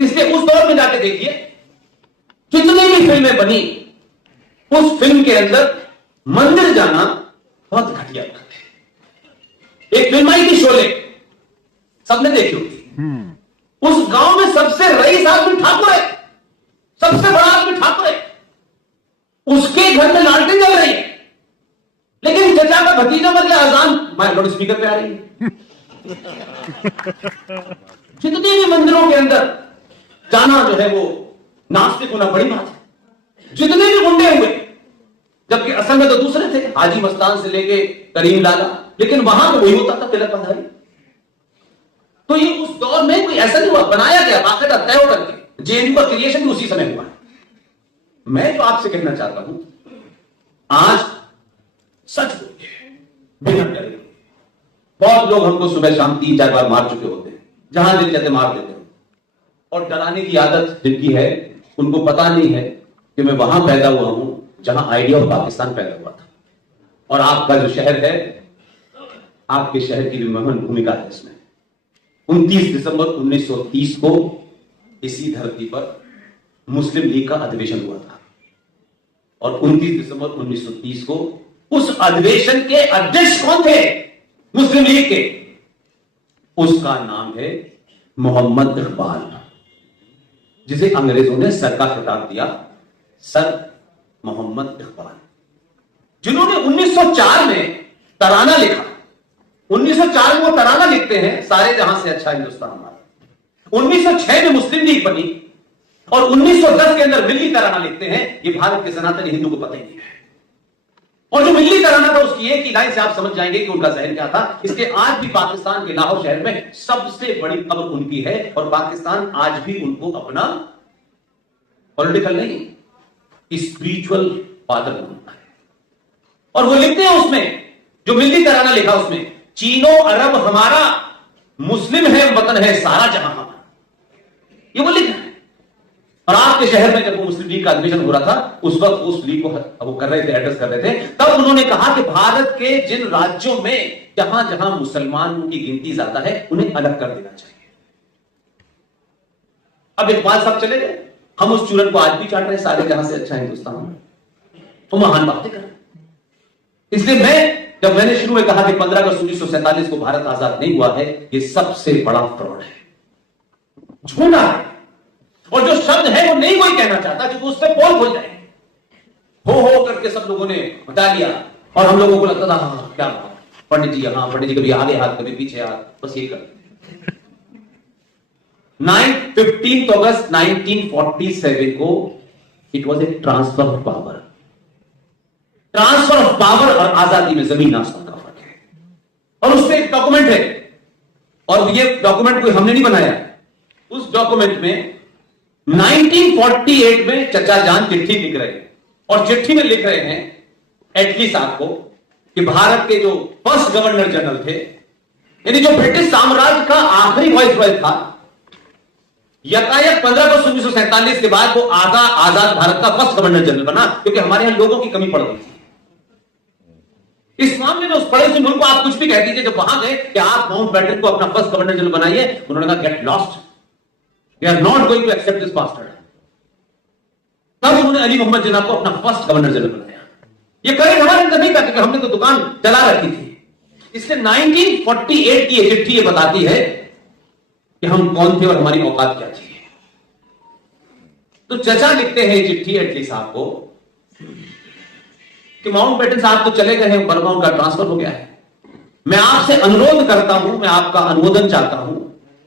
इसलिए उस दौर में जाके देखिए, जितनी भी फिल्में बनी, उस फिल्म के अंदर मंदिर जाना बहुत घटिया बात है। एक फिल्म आई थी शोले, सबने देखी होगी। उस गांव में सबसे रईस आदमी ठाकुर है, सबसे बड़ा आदमी ठाकुर है, उसके घर में लालटेन जल रही है, लेकिन चचा का भतीजा मर गया, अजान लाउड स्पीकर पे आ रही है। जितने भी मंदिरों के अंदर जाना जो है वो नास्तिक होना बड़ी बात है। जितने भी गुंडे हुए, जबकि असल में तो दूसरे थे, हाजी मस्तान से लेके करीम लाला, लेकिन वहां तो वही होता था, तिलक बंधाई। तो ये उस दौर में कोई ऐसा नहीं हुआ, बनाया गया बाकायदा तय होकर के। जेएनयू का क्रिएशन भी उसी समय हुआ है। मैं तो आपसे कहना चाहता हूं, आज सच बोलिए, बिना डरे। बहुत लोग हमको सुबह शाम 3-4 बार मार चुके होते हैं, जहां दिल चाहते मार देते हैं, और डराने की आदत जिनकी है उनको पता नहीं है कि मैं वहां पैदा हुआ हूं जहां आइडिया ऑफ पाकिस्तान पैदा हुआ था। और आपका जो शहर है, आपके शहर की भी महत्वपूर्ण भूमिका है इसमें। 29 दिसंबर 1930 को इसी धरती पर मुस्लिम लीग का अधिवेशन हुआ था, और 29 दिसंबर 1930 को उस अधिवेशन के अध्यक्ष कौन थे मुस्लिम लीग के? उसका नाम है मोहम्मद इकबाल, जिसे अंग्रेजों ने सर का खिताब दिया, सर मोहम्मद इकबाल, जिन्होंने 1904 में तराना लिखा। 1904 में वो तराना लिखते हैं, सारे जहां से अच्छा हिंदुस्तान हमारा। 1906 में मुस्लिम लीग बनी, और 1910 के अंदर मिल्ली तराना लिखते हैं। ये भारत के सनातनी हिंदू को पता ही नहीं है। और जो मिल्ली तराना था, उसकी एक ही लाइन से आप समझ जाएंगे कि उनका जहन क्या था। इसलिए आज भी पाकिस्तान के लाहौर शहर में सबसे बड़ी खबर उनकी है, और पाकिस्तान आज भी उनको अपना पॉलिटिकल नहीं, स्पिरिचुअल फादर मानता है। और वो लिखते हैं उसमें, जो मिल्ली तराना लिखा उसमें, चीनो अरब हमारा, मुस्लिम है वतन है सारा जहां हमारा, ये वो लिखा है। और आपके शहर में जब वो मुस्लिम लीग का अधिवेशन हो रहा था, उस वक्त उस लीग को वो कर रहे थे, एड्रेस कर रहे थे, तब उन्होंने कहा कि भारत के जिन राज्यों में जहां जहां मुसलमानों की गिनती ज्यादा है, उन्हें अलग कर देना चाहिए। अब इकबाल साहब चले गए, हम उस चूरन को आज भी चाट रहे हैं, सारे जहां से अच्छा हिंदुस्तान, तो महान बातें कर। इसलिए जब मैंने शुरू में कहा कि 15 अगस्त 1947 को भारत आजाद नहीं हुआ है, ये सबसे बड़ा फ्रॉड है, झूठा है। और जो शब्द है वो नहीं कोई कहना चाहता, क्योंकि उससे पोल खुल जाए। हो करके सब लोगों ने बता दिया, और हम लोगों को लगता था हाँ क्या बात, पंडित जी, हाँ पंडित जी कभी आगे हाथ कभी पीछे हाथ, बस ये कर। 15 अगस्त 1947 को it was a transfer of power. Transfer of power और आजादी में जमीन आसमान का फर्क है। और उसमें एक डॉक्यूमेंट है, और ये डॉक्यूमेंट कोई हमने नहीं बनाया। उस डॉक्यूमेंट में 1948 में चचा जान चिट्ठी लिख रहे हैं, और चिट्ठी में लिख रहे हैं एटली साहब को कि भारत के जो फर्स्ट गवर्नर जनरल थे, यानी जो ब्रिटिश साम्राज्य का आखिरी वाइसरॉय था, यकायक 15 अगस्त 1947 के बाद वो आजाद भारत का फर्स्ट गवर्नर जनरल बना, क्योंकि हमारे यहां लोगों की कमी पड़ गई थी। इस मामले में उस पड़ोसी मुल्क को आप कुछ भी कह दीजिए, जब वहां गए कि आप माउंटबेटन को अपना फर्स्ट गवर्नर जनरल बनाइए, उन्होंने कहा get lost, we are not going to accept this bastard. तब उन्होंने अली मोहम्मद जिन्ना को अपना फर्स्ट गवर्नर जनरल बनाया। ये करें हमारे अंदर नहीं करते, हमने तो दुकान चला रखी थी। इसलिए 1948 की ये चिट्ठी ये बताती है कि हम कौन थे और हमारी औकात क्या थी। तो चचा लिखते हैं चिट्ठी एटली साहब को कि माउंटबेटन साहब तो चले गए हैं, बरगांव का ट्रांसफर हो गया है, मैं आपसे अनुरोध करता हूं, मैं आपका अनुमोदन चाहता हूं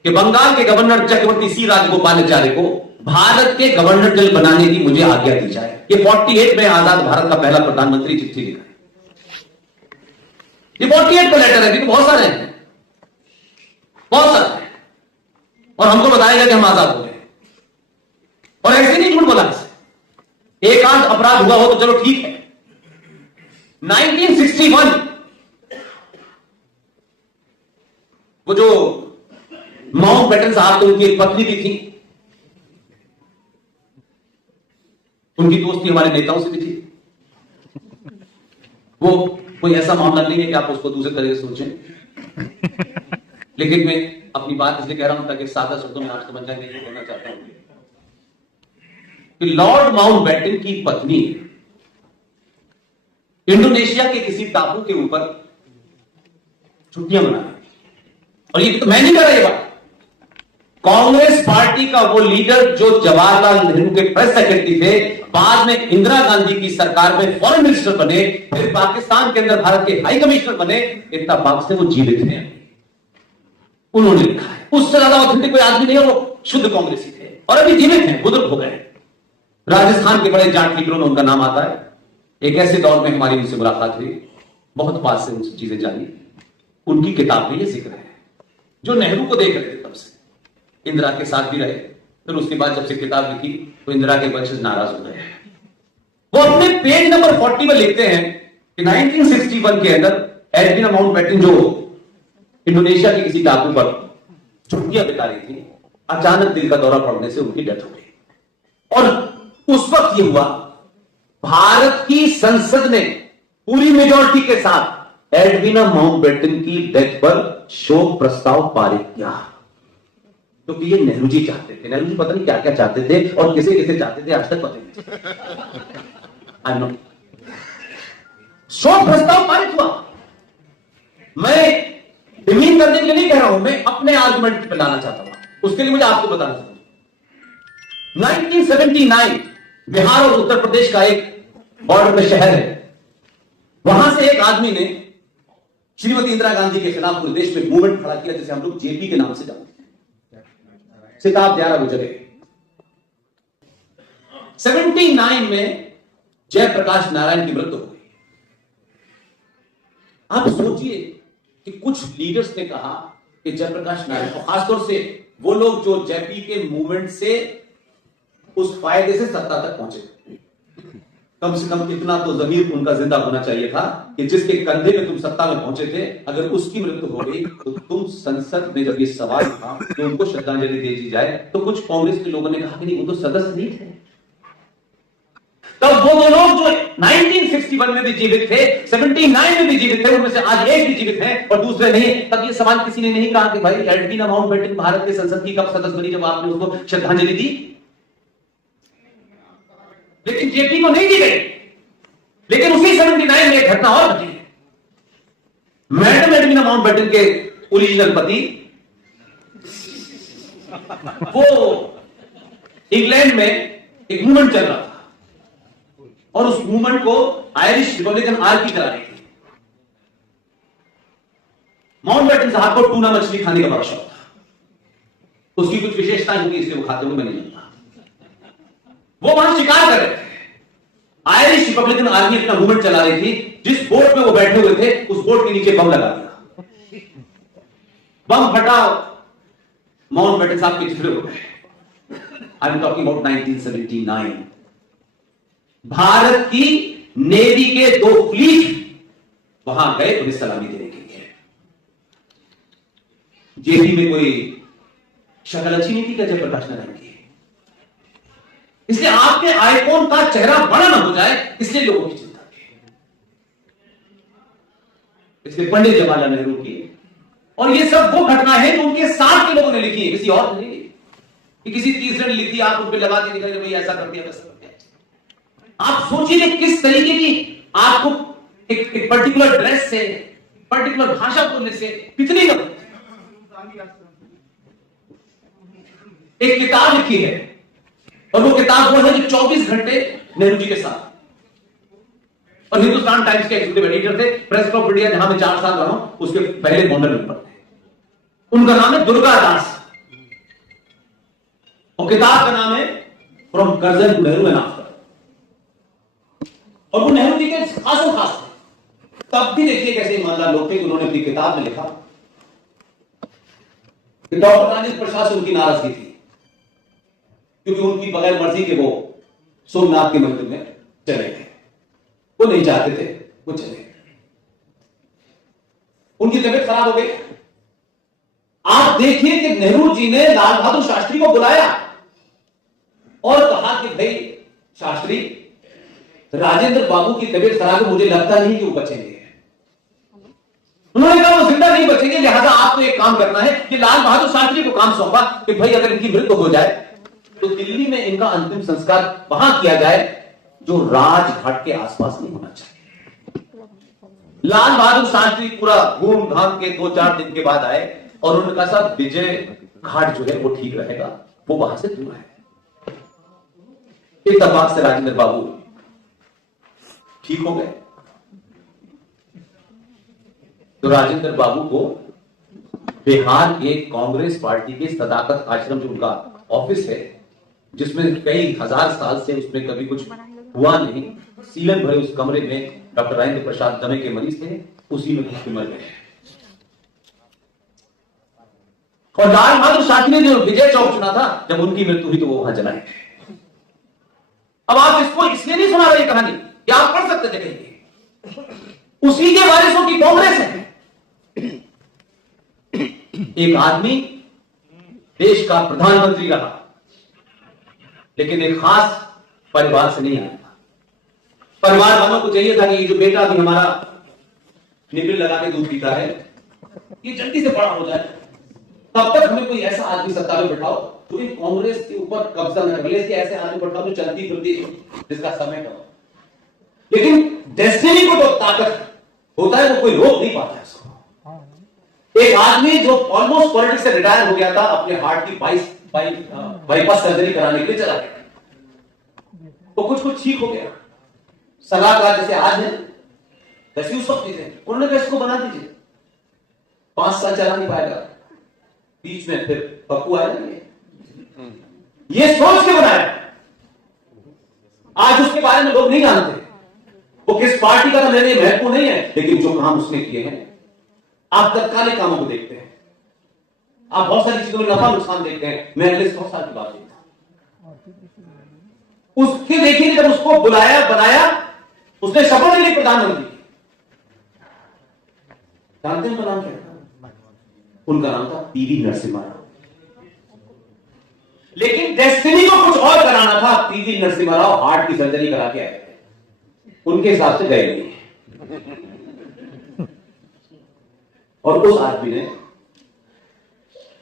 कि बंगाल के गवर्नर चक्रवर्ती सी राजगोपालाचार्य को भारत के गवर्नर जनरल बनाने की मुझे आज्ञा दी जाए। ये 48 में आजाद भारत का पहला प्रधानमंत्री चिट्ठी लिखा है। ये 48 का लेटर है, बहुत सारे हैं, बहुत सारे हैं, और हमको बताया गया कि हम आजाद हो गए। और ऐसे नहीं झूठ बोला, एक आध अपराध हुआ हो तो चलो ठीक है। 1961 वो जो माउंटबेटन साहब, तो उनकी एक पत्नी भी थी, उनकी दोस्ती हमारे नेताओं से भी थी। वो कोई ऐसा मामला नहीं है कि आप उसको दूसरे तरह से सोचें। लेकिन मैं अपनी बात इसलिए कह रहा हूं ताकि सादा शब्दों में आप समझ जाएंगे। ये कहना चाहता हूं कि लॉर्ड माउंटबेटन की पत्नी इंडोनेशिया के किसी टापू के ऊपर छुट्टियां मना रही, और ये तो मैं नहीं कर रहा, ये बात कांग्रेस पार्टी का वो लीडर जो जवाहरलाल नेहरू के प्रेस सेक्रेटरी थे, बाद में इंदिरा गांधी की सरकार में फॉरेन मिनिस्टर बने, फिर पाकिस्तान के अंदर भारत के हाई कमिश्नर बने, इत्तेफाक से वो जीवित हैं। उन्होंने लिखा है, उससे ज्यादा ऑथेंटिक कोई आदमी नहीं है, वो शुद्ध कांग्रेसी थे और अभी जीवित हैं, बुजुर्ग हो गए। राजस्थान के बड़े जाट लीडरों में उनका नाम आता है। एक ऐसे दौर में हमारी उनसे मुलाकात हुई, बहुत पास से उनसे चीजें जानी। उनकी किताब में यह जिक्र है, जो नेहरू को देख रहे थे तब से, इंदिरा के साथ भी रहे, फिर उसके बाद जब से किताब लिखी तो इंदिरा के वंशज नाराज हो गए। वो अपने पेज नंबर 40 में लिखते हैं कि 1961 के अंदर एडविना माउंटबेटन जो इंडोनेशिया के किसी टापू पर छुट्टियां बिता रही थी, अचानक दिल का दौरा पड़ने से उनकी डेथ हो गई। और उस वक्त यह हुआ, भारत की संसद ने पूरी मेजॉरिटी के साथ एडविना माउंटबेटन की डेथ पर शोक प्रस्ताव पारित किया। तो ये नेहरू जी चाहते थे, नेहरू जी पता नहीं क्या क्या चाहते थे और किसे किसे चाहते थे आज तक पता नहीं। आई नो शोक प्रस्ताव पारित हुआ। मैं डिमीन करने के लिए नहीं कह रहा हूं, मैं अपने आर्गुमेंट पे लाना चाहता हूं, उसके लिए मुझे आपको बताना चाहता हूं। 1979 बिहार और उत्तर प्रदेश का एक बॉर्डर पे शहर है, वहां से एक आदमी ने श्रीमती इंदिरा गांधी के खिलाफ पूरे देश में मूवमेंट खड़ा किया, जिसे हम लोग जेपी के नाम से जानते हैं। सिताब 11 गुजरे। 79 में जयप्रकाश नारायण की मृत्यु हो गई। आप सोचिए कि कुछ लीडर्स ने कहा कि जयप्रकाश नारायण, और खासतौर से वो लोग जो जेपी के मूवमेंट से उस फायदे से सत्ता तक पहुंचे, कम से कम इतना तो जमीर उनका जिंदा होना चाहिए था कि जिसके कंधे पे तुम सत्ता में पहुंचे थे, अगर उसकी मृत्यु हो गई तो तुम संसद में जब ये सवाल था कि उनको श्रद्धांजलि दे दी जाए, तो कुछ कांग्रेस के लोगों ने कहा कि नहीं, वो तो सदस्य नहीं थे। तब वो दो लोग जो 1961 में भी जीवित थे, 79 में भी जीवित थे, उनमें से आज एक भी जीवित है और दूसरे नहीं, तब ये सवाल किसी ने नहीं कहा कि भाई एडविना माउंटबेटन भारत के संसद की कब सदस्य बनी जब आपने उसको श्रद्धांजलि दी। लेकिन जेपी को नहीं दी गई। लेकिन उसी 79 में एक घटना और घटी है। मैडम एडविना माउंटबेटन के ओरिजिनल पति वो इंग्लैंड में एक मूवमेंट चल रहा था और उस मूवमेंट को आयरिश रिपब्लिकन आर्मी करा रही थी। माउंटबेटन साहब को टूना मछली खाने का बड़ा शौक था। उसकी कुछ विशेषताएं होंगी, इसलिए वो खाते हुए मैं नहीं जानता। वो वहां शिकार कर रहे थे। आयरिश रिपब्लिकन आर्मी अपना मूवमेंट चला रही थी। जिस बोट में वो बैठे हुए थे, उस बोट के नीचे बम लगा दिया। बम फटा, माउंटबेटन साहब के चिथड़े हो गए। I am talking about 1979। Bharat की नेवी के 2 फ्लीट वहां गए उन्हें सलामी देने के लिए। जेपी में कोई शक्ल अच्छी नहीं थी क्या जयप्रकाश नारायण की? इसलिए आपके आइकॉन का चेहरा बड़ा ना हो जाए, इसलिए लोगों की चिंता थी। इसलिए पंडित जवाहरलाल नेहरू की, और ये सब वो घटना है जो उनके साथ के लोगों ने लिखी है, किसी और ने नहीं लिखी। कि किसी तीसरे ने लिखी, आप उन पे लगा के दिखाई भाई ऐसा कर दिया वैसा कर दिया। आप सोचिए किस तरीके की आपको एक पर्टिकुलर ड्रेस से, पर्टिकुलर भाषा बोलने से कितनी नफरत। एक किताब लिखी है और वो किताब वो है जो 24 घंटे नेहरू जी के साथ, और हिंदुस्तान टाइम्स के एग्जीक्यूटिव एडिटर थे। प्रेस क्लब ऑफ इंडिया जहां मैं 4 साल रहा हूं, उसके पहले फाउंडर मेंबर थे। उनका नाम है दुर्गा दास और किताब का नाम है from Curzon to Nehru and after. और वो नेहरू जी के खासों खास थे। तब भी देखिए कैसे ईमानदार लोग थे, उन्होंने अपनी किताब में लिखा कि डॉक्टर राजेंद्र प्रसाद से उनकी नाराजगी थी क्योंकि उनकी बगैर मर्जी के वो सोमनाथ के मंदिर में चले गए। वो नहीं चाहते थे, वो चले गए। उनकी तबीयत खराब हो गई। आप देखिए कि नेहरू जी ने लाल बहादुर शास्त्री को बुलाया और कहा कि भाई शास्त्री, राजेंद्र बाबू की तबीयत खराब है, मुझे लगता नहीं कि वो बचेंगे। उन्होंने कहा वो जिंदा नहीं बचेंगे, लिहाजा आपको एक काम करना है कि लाल बहादुर शास्त्री को काम सौंपा कि भाई अगर इनकी मृत्यु हो जाए तो दिल्ली में इनका अंतिम संस्कार वहां किया जाए जो राजघाट के आसपास नहीं होना चाहिए। लाल बहादुर शास्त्री पूरा घूम घाम के 2-4 दिन के बाद आए और उन्होंने कहा साहब विजय घाट जो है वो ठीक रहेगा, वो वहां से दूर है। इत्तेफाक से राजेंद्र बाबू ठीक हो गए। तो राजेंद्र बाबू को बिहार के कांग्रेस पार्टी के सदाकत आश्रम जो उनका ऑफिस है, जिसमें कई हजार साल से उसमें कभी कुछ हुआ नहीं, सीलन भरे उस कमरे में डॉक्टर राजेंद्र प्रसाद दमे के मरीज थे, उसी में घुस के मर गए। और लाल बहादुर शास्त्री ने जो विजय चौक चुना था, जब उनकी मृत्यु हुई तो वो वहां जलाए गए। अब आप इसको इसलिए नहीं सुना रही कहानी कि आप पढ़ सकते थे कहीं, उसी के वारिसों की कांग्रेस है। एक आदमी देश का प्रधानमंत्री रहा, लेकिन एक खास परिवार से नहीं आया था। परिवार वालों को चाहिए था कि ये जो बेटा भी हमारा निबिल लगा के दूध पीता है, ये जल्दी से बड़ा हो जाए, तब तक हमें कोई ऐसा आदमी सत्ता में बैठाओ जो इन कांग्रेस के ऊपर कब्जा न कर ले, ऐसे आदमी बैठाओ जो चलती फिरती जिसका समय कम। लेकिन डेस्टिनी को जो ताकत होता है वो कोई रोक नहीं पाता है उसको। एक आदमी जो ऑलमोस्ट पॉलिटिक्स से रिटायर हो गया था, अपने हार्ट की बाईपास सर्जरी कराने के लिए चला गया, वो कुछ ठीक हो गया। सलाहकार जैसे आज है वैसे उस वक्त थे, उन्होंने कहा इसको बना दीजिए, 5 साल चला नहीं पाएगा, बीच में फिर पप्पू आया, ये सोच के बनाया। आज उसके बारे में लोग नहीं जानते वो किस पार्टी का था, मैंने महत्वपूर्ण नहीं है, लेकिन जो काम उसने किए हैं, आप तत्कालिक कामों को देखते हैं, आप बहुत सारी चीजों में नफा नुकसान देखते हैं। मैं अगले 100 साल की बात देखता हूं, उसके देखिए जब उसको बुलाया बनाया, उसने शपथ ली प्रधानमंत्री। जानते हैं उनका नाम क्या था? उनका नाम था पीवी नरसिम्हा राव। लेकिन डेस्टिनी को कुछ और कराना था। पीवी नरसिम्हा राव हार्ट की सर्जरी करा के आए थे, उनके हिसाब से गए नहीं। और उस आदमी ने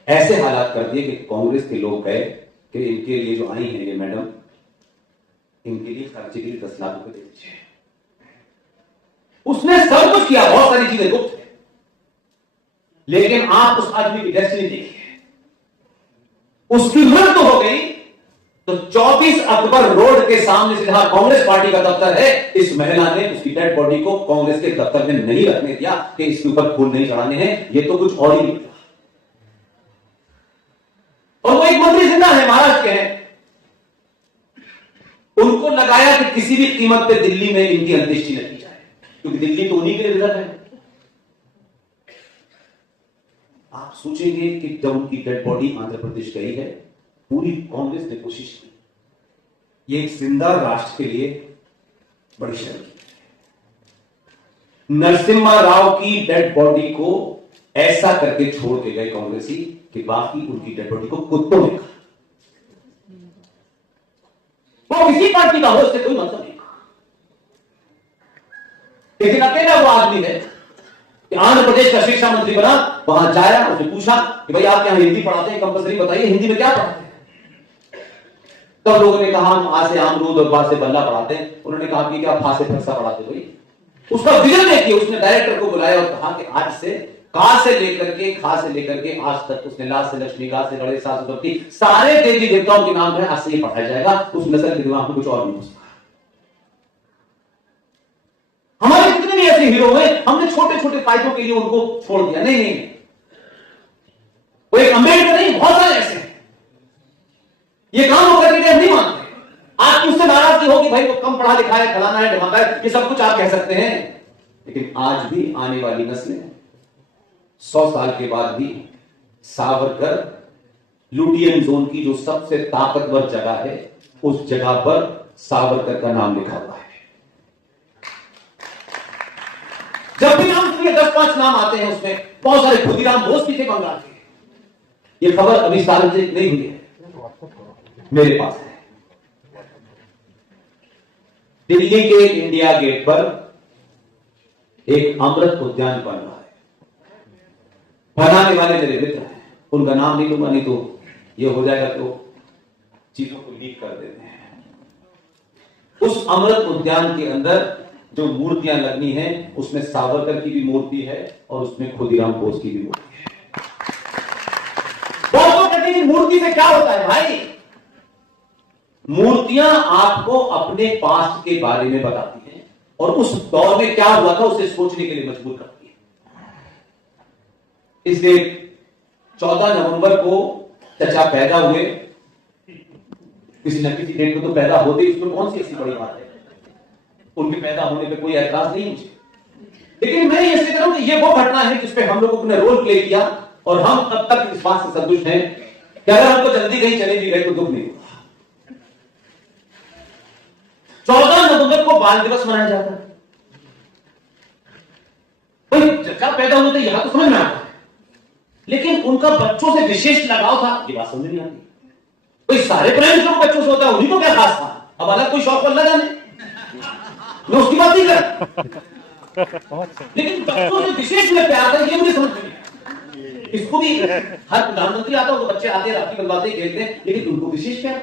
ऐसे हालात कर दिए कि कांग्रेस के लोग गए कि इनके लिए जो आई हैं ये मैडम, इनके लिए खर्चे के लिए 10 लाख रुपए दे दीजिए। उसने सब कुछ किया, बहुत सारी चीजें गुप्त है, लेकिन आप उस आदमी की डेस्टिनी देखिए। उसकी मृत्यु हो गई तो 24 अकबर रोड के सामने से जहां कांग्रेस पार्टी का दफ्तर है, इस महिला ने उसकी डेड बॉडी को कांग्रेस के दफ्तर में नहीं रखने दिया कि इसके ऊपर फूल नहीं चढ़ाने हैं, ये तो कुछ और ही निकला। और वो एक मंत्री जिंदा है, महाराष्ट्र के हैं, उनको लगाया कि किसी भी कीमत पे दिल्ली में इनकी अंत्येष्टि न की जाए, क्योंकि दिल्ली तो उन्हीं के लिए रिजर्व है। आप सोचेंगे कि जब उनकी डेड बॉडी आंध्र प्रदेश गई है, पूरी कांग्रेस ने कोशिश की, ये एक जिंदा राष्ट्र के लिए बड़ी शर्म की। नरसिम्हा राव की डेड बॉडी को ऐसा करके छोड़ के गए कांग्रेसी कि बाकी उनकी डेड बॉडी को कुत्तों ने खा। वो किसी पार्टी का हो, उससे कोई मतलब नहीं, लेकिन अकेला वो आदमी है कि आंध्र प्रदेश का शिक्षा मंत्री बना, वहां जाया, उसने पूछा कि भाई आप यहां हिंदी पढ़ाते हैं, कंपलसरी बताइए हिंदी में क्या पढ़ाते हैं। तब लोगों ने कहा हम आ से अमरूद और बा से बल्ला पढ़ाते हैं। उन्होंने कहा कि क्या फा से फरसा पढ़ाते भाई। उसका विजन देखिए, उसने डायरेक्टर को बुलाया और कहा कि आज से का से लेकर के खा से लेकर के आज तक उसने ला से लक्ष्मी, गा से गणेश, सा से सरस्वती, सारे देवी देवताओं के नाम है आज से ये पढ़ाया जाएगा। उस नस्ल के दिमाग में कुछ और नहीं हो सकता। हमारे कितने भी ऐसे हीरो हुए, हमने छोटे छोटे फायदों के लिए उनको छोड़ दिया। नहीं, वो एक अम्बेडकर नहीं, बहुत सारे ऐसे हैं, ये काम वो करके नहीं मानते। आप उससे नाराज हो कि भाई वो कम पढ़ा लिखा है, फलाना है, ढमाका है, ये सब कुछ आप कह सकते हैं, लेकिन आज भी आने वाली नस्लें 100 साल के बाद भी सावरकर लुटियन जोन की जो सबसे ताकतवर जगह है, उस जगह पर सावरकर का नाम लिखा हुआ है। जब भी नाम सुनिए 10-5 नाम आते हैं, उसमें बहुत सारे खुदीराम बोस भी थे बंगाल के। ये खबर अभी सार्वजनिक नहीं हुई है, मेरे पास है। दिल्ली के इंडिया गेट पर एक अमृत उद्यान बन रहा है। बनाने वाले मेरे मित्र हैं, उनका नाम नहीं लूंगा, नहीं तो ये हो जाएगा तो चीजों को लीक कर देते हैं। उस अमृत उद्यान के अंदर जो मूर्तियां लगनी हैं, उसमें सावरकर की भी मूर्ति है और उसमें खुदीराम बोस की भी मूर्ति है। बहुत लोग कहते हैं कि मूर्ति से क्या होता है भाई? मूर्तियां आपको अपने पास्ट के बारे में बताती हैं और उस दौर में क्या हुआ था उसे सोचने के लिए मजबूर करती है। इसलिए 14 नवंबर को चचा पैदा हुए, किसी न किसी डेट में तो पैदा होते, इसमें कौन सी ऐसी बड़ी बात है? उनके पैदा होने पे कोई ऐतराज नहीं मुझे, लेकिन मैं ये कह रहा हूं कि ये वो घटना है जिसपे हम लोगों ने रोल प्ले किया और हम अब तक इस बात से संतुष्ट हैं कि अगर हमको जल्दी कहीं चले भी गए तो दुख नहीं होगा। 14 नवंबर को बाल दिवस मनाया जाता है। भाई चचा पैदा होने थे यहां तो समझ में आता है, लेकिन उनका बच्चों से विशेष लगाव था, ये बात समझ नहीं आती। कोई सारे प्राइम मिनिस्टर को बच्चों से होता है, उन्हीं को क्या खास था? अब अलग कोई शौक अल्लाह जाने, मैं उसकी बात नहीं कर, लेकिन बच्चों से विशेष में प्यार है, ये मुझे समझ नहीं आया। इसको भी हर प्रधानमंत्री आता है, वो बच्चे आते राखी बंधवाते खेलते हैं, लेकिन उनको विशेष प्यार।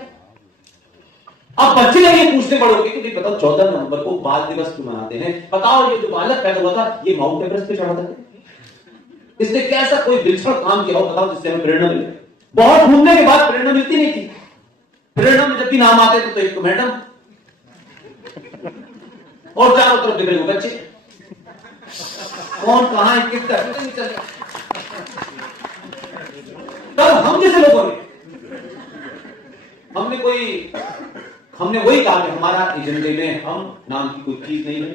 अब बच्चे लोग ये पूछते बड़ों के कि बताओ 14 नवंबर को बाल दिवस क्यों मनाते हैं? बताओ ये जो बालक पैदा हुआ था ये माउंट एवरेस्ट पे चढ़ा था, इसने कैसा कोई विलक्षण काम किया हो बताओ जिससे हमें प्रेरणा मिले? बहुत घूमने के बाद प्रेरणा मिलती नहीं थी। प्रेरणा में जब भी नाम आते थे तो एक तो मैडम और चारों तरफ बिगड़े हुए बच्चे, कौन कहां है किसका नहीं चलता। तब हम जैसे लोगों ने हमने वही कहा कि हमारा एजेंडे में हम नाम की कोई चीज नहीं है,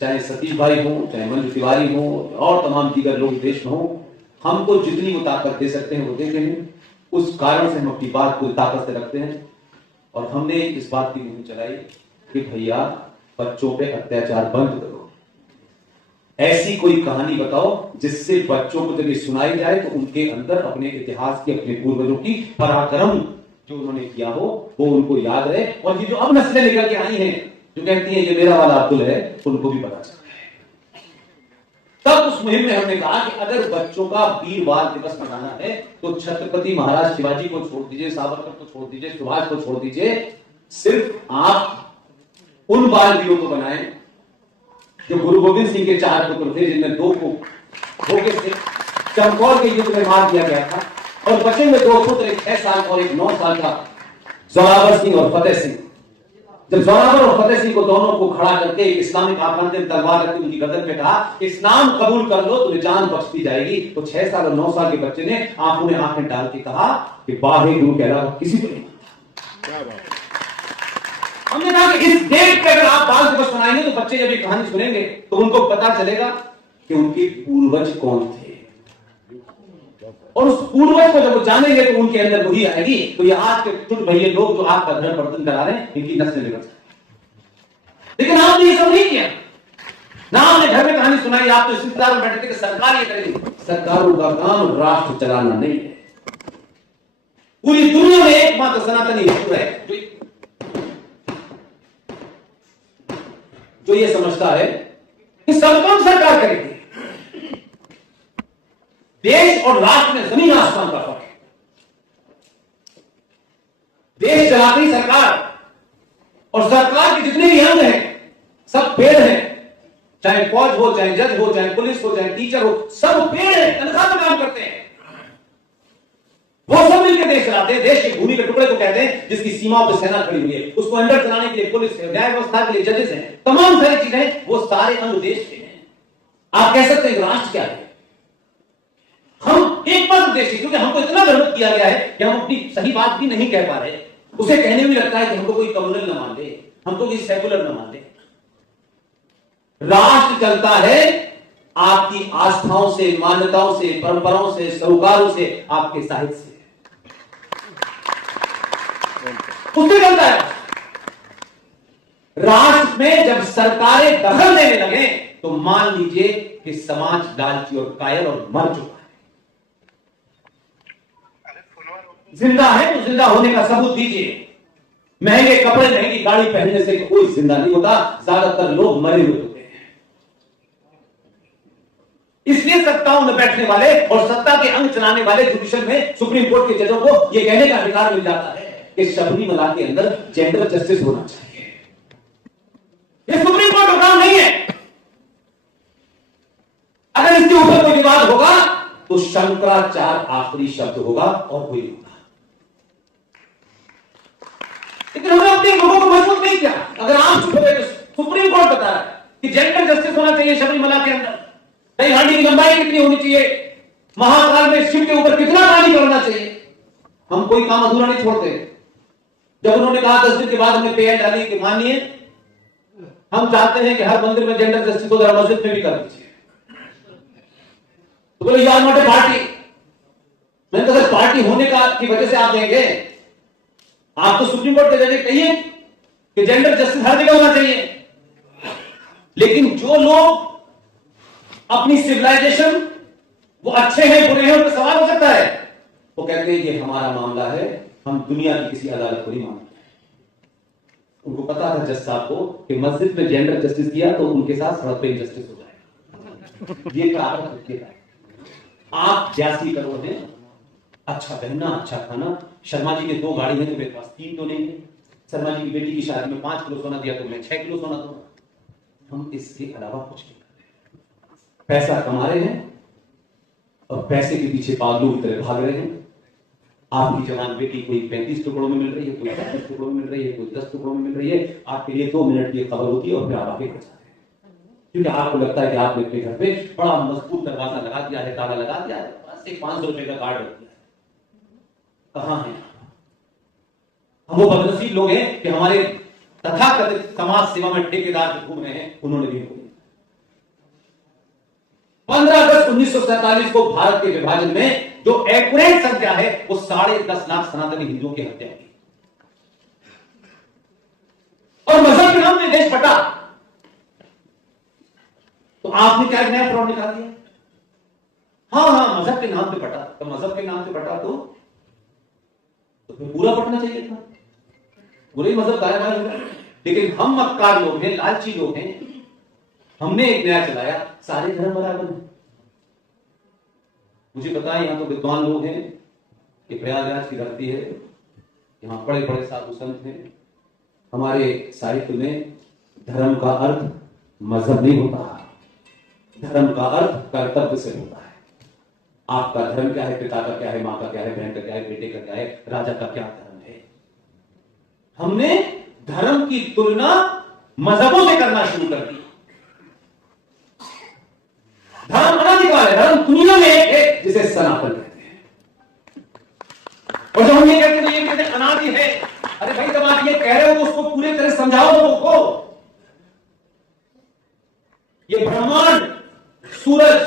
चाहे सतीश भाई हो, चाहे मंजू तिवारी हो और तमाम दीगर लोग देश में हो, हमको जितनी वो ताकत दे सकते हैं वो देते हैं। उस कारण से हम अपनी बात को ताकत से रखते हैं और हमने इस बात की मुहिम चलाई कि भैया बच्चों पे अत्याचार बंद करो। ऐसी कोई कहानी बताओ जिससे बच्चों को जब ये सुनाई जाए तो उनके अंदर अपने इतिहास की, अपने पूर्वजों की पराक्रम जो उन्होंने किया हो वो उनको याद रहे। और ये जो अब नस्लें निकल के आई हैं जो कहती हैं ये मेरा वाला अब्दुल है, उनको भी पता चले। तब उस मुहिम में हमने कहा कि अगर बच्चों का वीर बाल दिवस मनाना है तो छत्रपति महाराज शिवाजी को छोड़ दीजिए, सावरकर को छोड़ दीजिए, सुभाष को छोड़ दीजिए, सिर्फ आप उन बाल वीरों को बनाएं जो गुरु गोविंद सिंह के 4 पुत्र थे, जिनमें 2 को धोखे से चमकौर के युद्ध में मार दिया गया था और बचे हुए 2 पुत्र, एक 6 साल और एक 9 साल का, जोरावर सिंह और फतेह सिंह। जब जोरावर और फतेह सिंह को दोनों को खड़ा करके इस्लामिक आकाम ने तलवार रखकर उनकी गर्दन पे कहा इस्लाम कबूल कर लो तुम्हें जान बख्श दी जाएगी, तो 6 साल और 9 साल के बच्चे ने आंखों में आंखें डाल के कहा कि वाहे गुरु के अलावा किसी को नहीं मानता। हमने कहा कि इस डेट पे अगर आप बाल दिवस मनाएंगे तो बच्चे जब ये कहानी सुनेंगे तो उनको पता चलेगा कि उनके पूर्वज कौन थे, और उस पूर्वज को जब वो जानेंगे तो उनके अंदर वही आएगी। तो ये आज के छुट भैया लोग जो आपका धर्म वर्तन करा रहे हैं इनकी नस्लें निकल सकती, लेकिन आपने ये सब नहीं किया ना। आपने घर में कहानी सुनाई, आप तो इस इंतजार में बैठे थे कि सरकार ये करेगी। सरकारों का काम राष्ट्र चलाना नहीं है। पूरी दुनिया में एकमात्र सनातनी हिंदू है जो ये समझता है कि सब काम सरकार करेगी। देश और राष्ट्र में जमीन आसमान का फर्क है। देश चलाती सरकार और सरकार के जितने भी अंग हैं सब पेड़ हैं, चाहे फौज हो, चाहे जज हो, चाहे पुलिस हो, चाहे टीचर हो, सब पेड़ हैं, तनख्वाह में काम करते हैं। वो सब मिलकर देश चलाते हैं। देश की भूमि के टुकड़े को कहते हैं जिसकी सीमाओं पर सेना खड़ी हुई है, उसको अंदर चलाने के लिए पुलिस है, न्याय व्यवस्था के लिए जजेस हैं, तमाम सारी चीजें, वो सारे अंग देश के हैं। आप कह सकते हैं राष्ट्र क्या है? हम एक बात देश है, क्योंकि हमको इतना भ्रमित किया गया है कि हम अपनी सही बात भी नहीं कह पा रहे। उसे कहने में लगता है कि हमको कोई कम्युनल न मान ले, हमको कोई सेकुलर न मान ले। राष्ट्र चलता है आपकी आस्थाओं से, मान्यताओं से, परंपराओं से, सरोकारों से, आपके साहित्य से, उससे चलता है। राष्ट्र में जब सरकारें दखल देने लगे तो मान लीजिए कि समाज लालची और कायर और मर चुका है। जिंदा है तो जिंदा होने का सबूत दीजिए। महंगे कपड़े, महंगी गाड़ी पहनने से कोई जिंदा नहीं होता, ज्यादातर लोग मरे हुए होते हैं। इसलिए सत्ताओं में बैठने वाले और सत्ता के अंग चलाने वाले जुडिशल में सुप्रीम कोर्ट के जजों को यह कहने का अधिकार मिल जाता है कि सबरीमला के अंदर जेंडर जस्टिस होना चाहिए। यह सुप्रीम कोर्ट का काम नहीं है। अगर इसके ऊपर कोई विवाद होगा तो शंकराचार्य आखिरी शब्द होगा और कोई होगा। लेकिन हमने अपने लोगों को मजबूत नहीं किया। अगर आप चुप हो गए तो सुप्रीम कोर्ट बता रहा है कि जेंडर जस्टिस होना चाहिए सबरीमला के अंदर, दही हांडी की लंबाई कितनी होनी चाहिए, महाकाल में शिव के ऊपर कितना पानी करना चाहिए। हम कोई काम अधूरा नहीं छोड़ते। जब उन्होंने कहा 10 दिन के बाद हमने पेड़ डाली कि मानिए हम चाहते हैं कि हर मंदिर में जेंडर जस्टिस को जरा मस्जिद में भी कर दीजिए, तो बोले यार नॉट ए पार्टी। मैंने कहा पार्टी होने का की वजह से आप देंगे, आप तो सुप्रीम कोर्ट के जज कहिए कि जेंडर जस्टिस हर जगह होना चाहिए। लेकिन जो लोग अपनी सिविलाइजेशन वो अच्छे हैं बुरे हैं उन पर सवाल हो सकता है, वो कहते हैं ये हमारा मामला है, हम दुनिया की किसी अदालत को नहीं मानते। उनको पता था जज साहब को कि मस्जिद में जेंडर जस्टिस किया तो उनके साथ सड़क पे इंजस्टिस हो जाएगा। ये प्रावधान आप 82 करोड़ हैं, अच्छा पहनना अच्छा खाना। शर्मा जी के 2 गाड़ी है तो मेरे पास 3 तो नहीं है। शर्मा जी की बेटी की शादी में 5 किलो सोना दिया तो मैं 6 किलो सोना दूंगा। हम इसके अलावा कुछ नहीं करते। पैसा कमा रहे हैं और पैसे के पीछे पागलों की तरह भाग रहे हैं। आपकी जवान बेटी कोई 35 टुकड़ों में मिल रही है, कोई 35 टुकड़ों में मिल रही है, कोई 10 टुकड़ों में मिल रही है। आपके लिए 2 मिनट की खबर होती है और फिर आप आगे बढ़ जाते हैं, क्योंकि आपको लगता है कि आपने अपने घर पे बड़ा मजबूत दरवाजा लगा दिया है, ताला लगा दिया है, बस एक 500 रुपए का कार्ड रख दिया है। कहां है हम? वो बदनसीब लोग हैं कि हमारे तथाकथित समाज सेवा में ठेकेदार जो घूम रहे हैं उन्होंने भी 15 अगस्त 1947 को भारत के विभाजन में जो एक्यूरेट संख्या है वो 10.5 लाख सनातनी हिंदुओं की हत्या की और मजहब के नाम पे देश बटा। तो आपने क्या नया फ्रॉड निकाल दिया? हाँ मजहब के नाम पे बटा, तो मजहब के नाम पे बटा तो फिर पूरा पढ़ना चाहिए था। पूरे मजहब दाया बाया हो। लेकिन हम मक्कार लोग हैं, लालची लोग हैं, हमने एक नया चलाया सारे धर्म बराबर हैं। मुझे पता है यहां तो विद्वान लोग हैं, ये प्रयागराज की धरती है, यहां बड़े बड़े साधु संत हैं। हमारे साहित्य में धर्म का अर्थ मजहब नहीं होता, धर्म का अर्थ कर्तव्य से होता है। आपका धर्म क्या है, पिता का क्या है, मां का क्या है, बहन का क्या है, बेटे का क्या है, राजा का क्या धर्म है। हमने धर्म की तुलना मजहबों से करना शुरू कर दी। धर्म अनादिकाल है, धर्म दुनिया में एक है जिसे सनातन कहते हैं। और जब हम ये कहते हैं अनादि है, अरे भाई जब आप ये कह रहे हो तो उसको पूरी तरह समझाओ लोगों को। ये ब्रह्मांड, सूरज,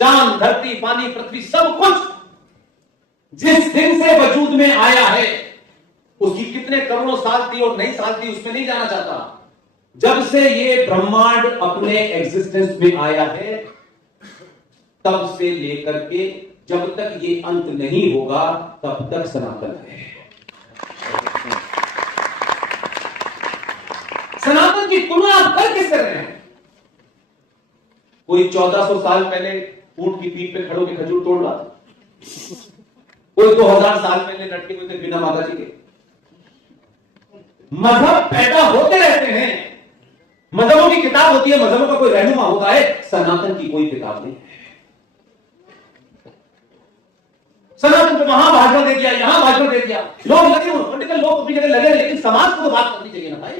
चांद, धरती, पानी, पृथ्वी सब कुछ जिस दिन से वजूद में आया है उसकी कितने करोड़ों साल थी और नहीं साल थी उसमें नहीं जाना चाहता। जब से ये ब्रह्मांड अपने एग्जिस्टेंस में आया है तब से लेकर के जब तक ये अंत नहीं होगा तब तक सनातन है। सनातन की तुलना आप कर किस कर रहे हैं? कोई 1400 साल पहले ऊंट की पीठ पे खड़ो के खजूर तोड़ रहा था, कोई 2000 साल पहले लटके हुए थे बिना माता जी के। मजहब पैदा होते रहते हैं, मजहबों की किताब होती है, मजहबों का कोई रहनुमा होता है, सनातन की कोई किताब नहीं है। सनातन पे वहां भाषण दे दिया, यहां भाषण दे दिया, लोग लगे हो पॉलिटिकल लोग अपनी जगह लगे, लेकिन समाज को तो बात करनी चाहिए ना भाई।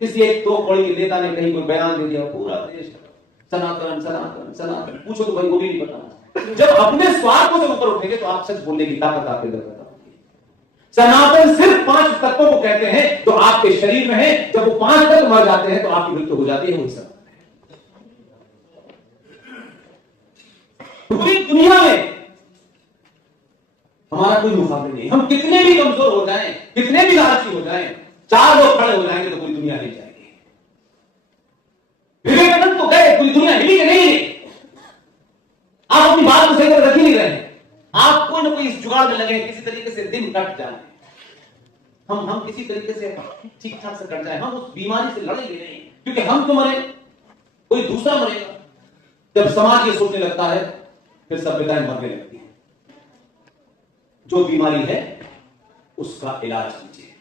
किसी एक 2 कौड़ी के नेता ने कहीं कोई बयान दे दिया, पूरा देश सनातन सनातन सनातन, पूछो तो भाई वो भी नहीं पता। जब अपने स्वार्थों से ऊपर उठेंगे तो आप सच बोलने की ताकत आपके अंदर पैदा होगी। सनातन सिर्फ 5 तत्वों को कहते हैं जो आपके शरीर में है। जब वो 5 तत्व मर जाते हैं तो आपकी मृत्यु हो जाती है। वही सब पूरी दुनिया में हमारा कोई मुकाबला नहीं। हम कितने भी कमजोर हो जाएं, कितने भी लालची हो जाएं, 4 लोग खड़े हो जाएंगे तो पूरी दुनिया हिल जाएगी। विवेकानंद तो गए, पूरी दुनिया हिली कि नहीं? आप अपनी बात को सही तरह रख ही नहीं रहे। आप कोई ना कोई इस जुगाड़ में लगे, किसी तरीके से दिन कट जाए, हम किसी तरीके से ठीक ठाक से कट जाए। हम उस बीमारी से लड़ेंगे नहीं, क्योंकि हम तो मरे, कोई दूसरा मरेगा। जब समाज ये सोचने लगता है फिर सभ्यताएं मरने लगती हैं। जो बीमारी है उसका इलाज कीजिए।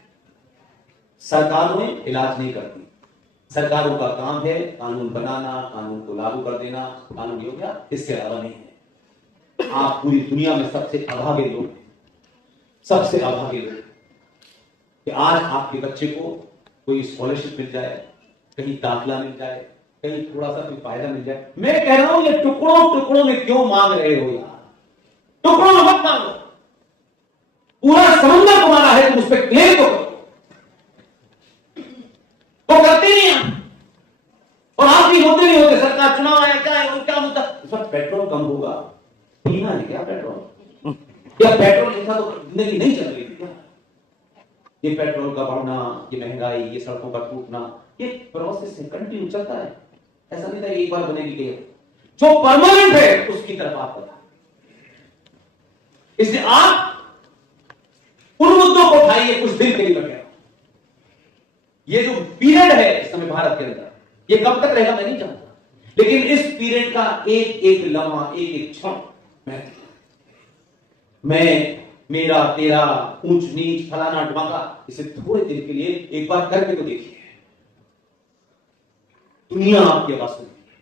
सरकारें इलाज नहीं करती। सरकारों का काम है कानून बनाना, कानून को लागू कर देना, कानून ये हो गया, इसके अलावा नहीं है। आप पूरी दुनिया में सबसे अभागे लोग हैं, सबसे अभागे लोग कि आज आपके बच्चे को कोई स्कॉलरशिप मिल जाए, कहीं दाखिला मिल जाए, कहीं थोड़ा सा कोई फायदा मिल जाए। मैं कह रहा हूं ये टुकड़ों टुकड़ों में क्यों मांग रहे हो यार? टुकड़ों में मत मांगो। पूरा समुद्र तुम्हारा है, तुम उस पर क्लेम तो करो। तो करते नहीं आप, और आप भी होते नहीं होते। सरकार चुनाव आया, क्या है क्या मुद्दा? इस वक्त पेट्रोल कम होगा, पीना है क्या पेट्रोल? क्या पेट्रोल नहीं था तो जिंदगी नहीं चल रही थी क्या? ये पेट्रोल का बढ़ना, ये महंगाई, ये सड़कों का टूटना, ये प्रोसेस है, कंटिन्यू चलता है। ऐसा नहीं था एक बार बनेगी गई। जो परमानेंट है उसकी तरफ आप बता। इसलिए आप उन मुद्दों को उठाइए कुछ दिन के लिए बगैर। ये जो पीरियड है इस समय भारत के अंदर, ये कब तक रहेगा मैं नहीं जानता, लेकिन इस पीरियड का एक एक लम्हा, एक एक क्षण मैं मेरा तेरा ऊंच नीच फलाना ढमाका, इसे थोड़े दिन के लिए एक बार करके तो देखिए। दुनिया आपकी आवाज सुनती है,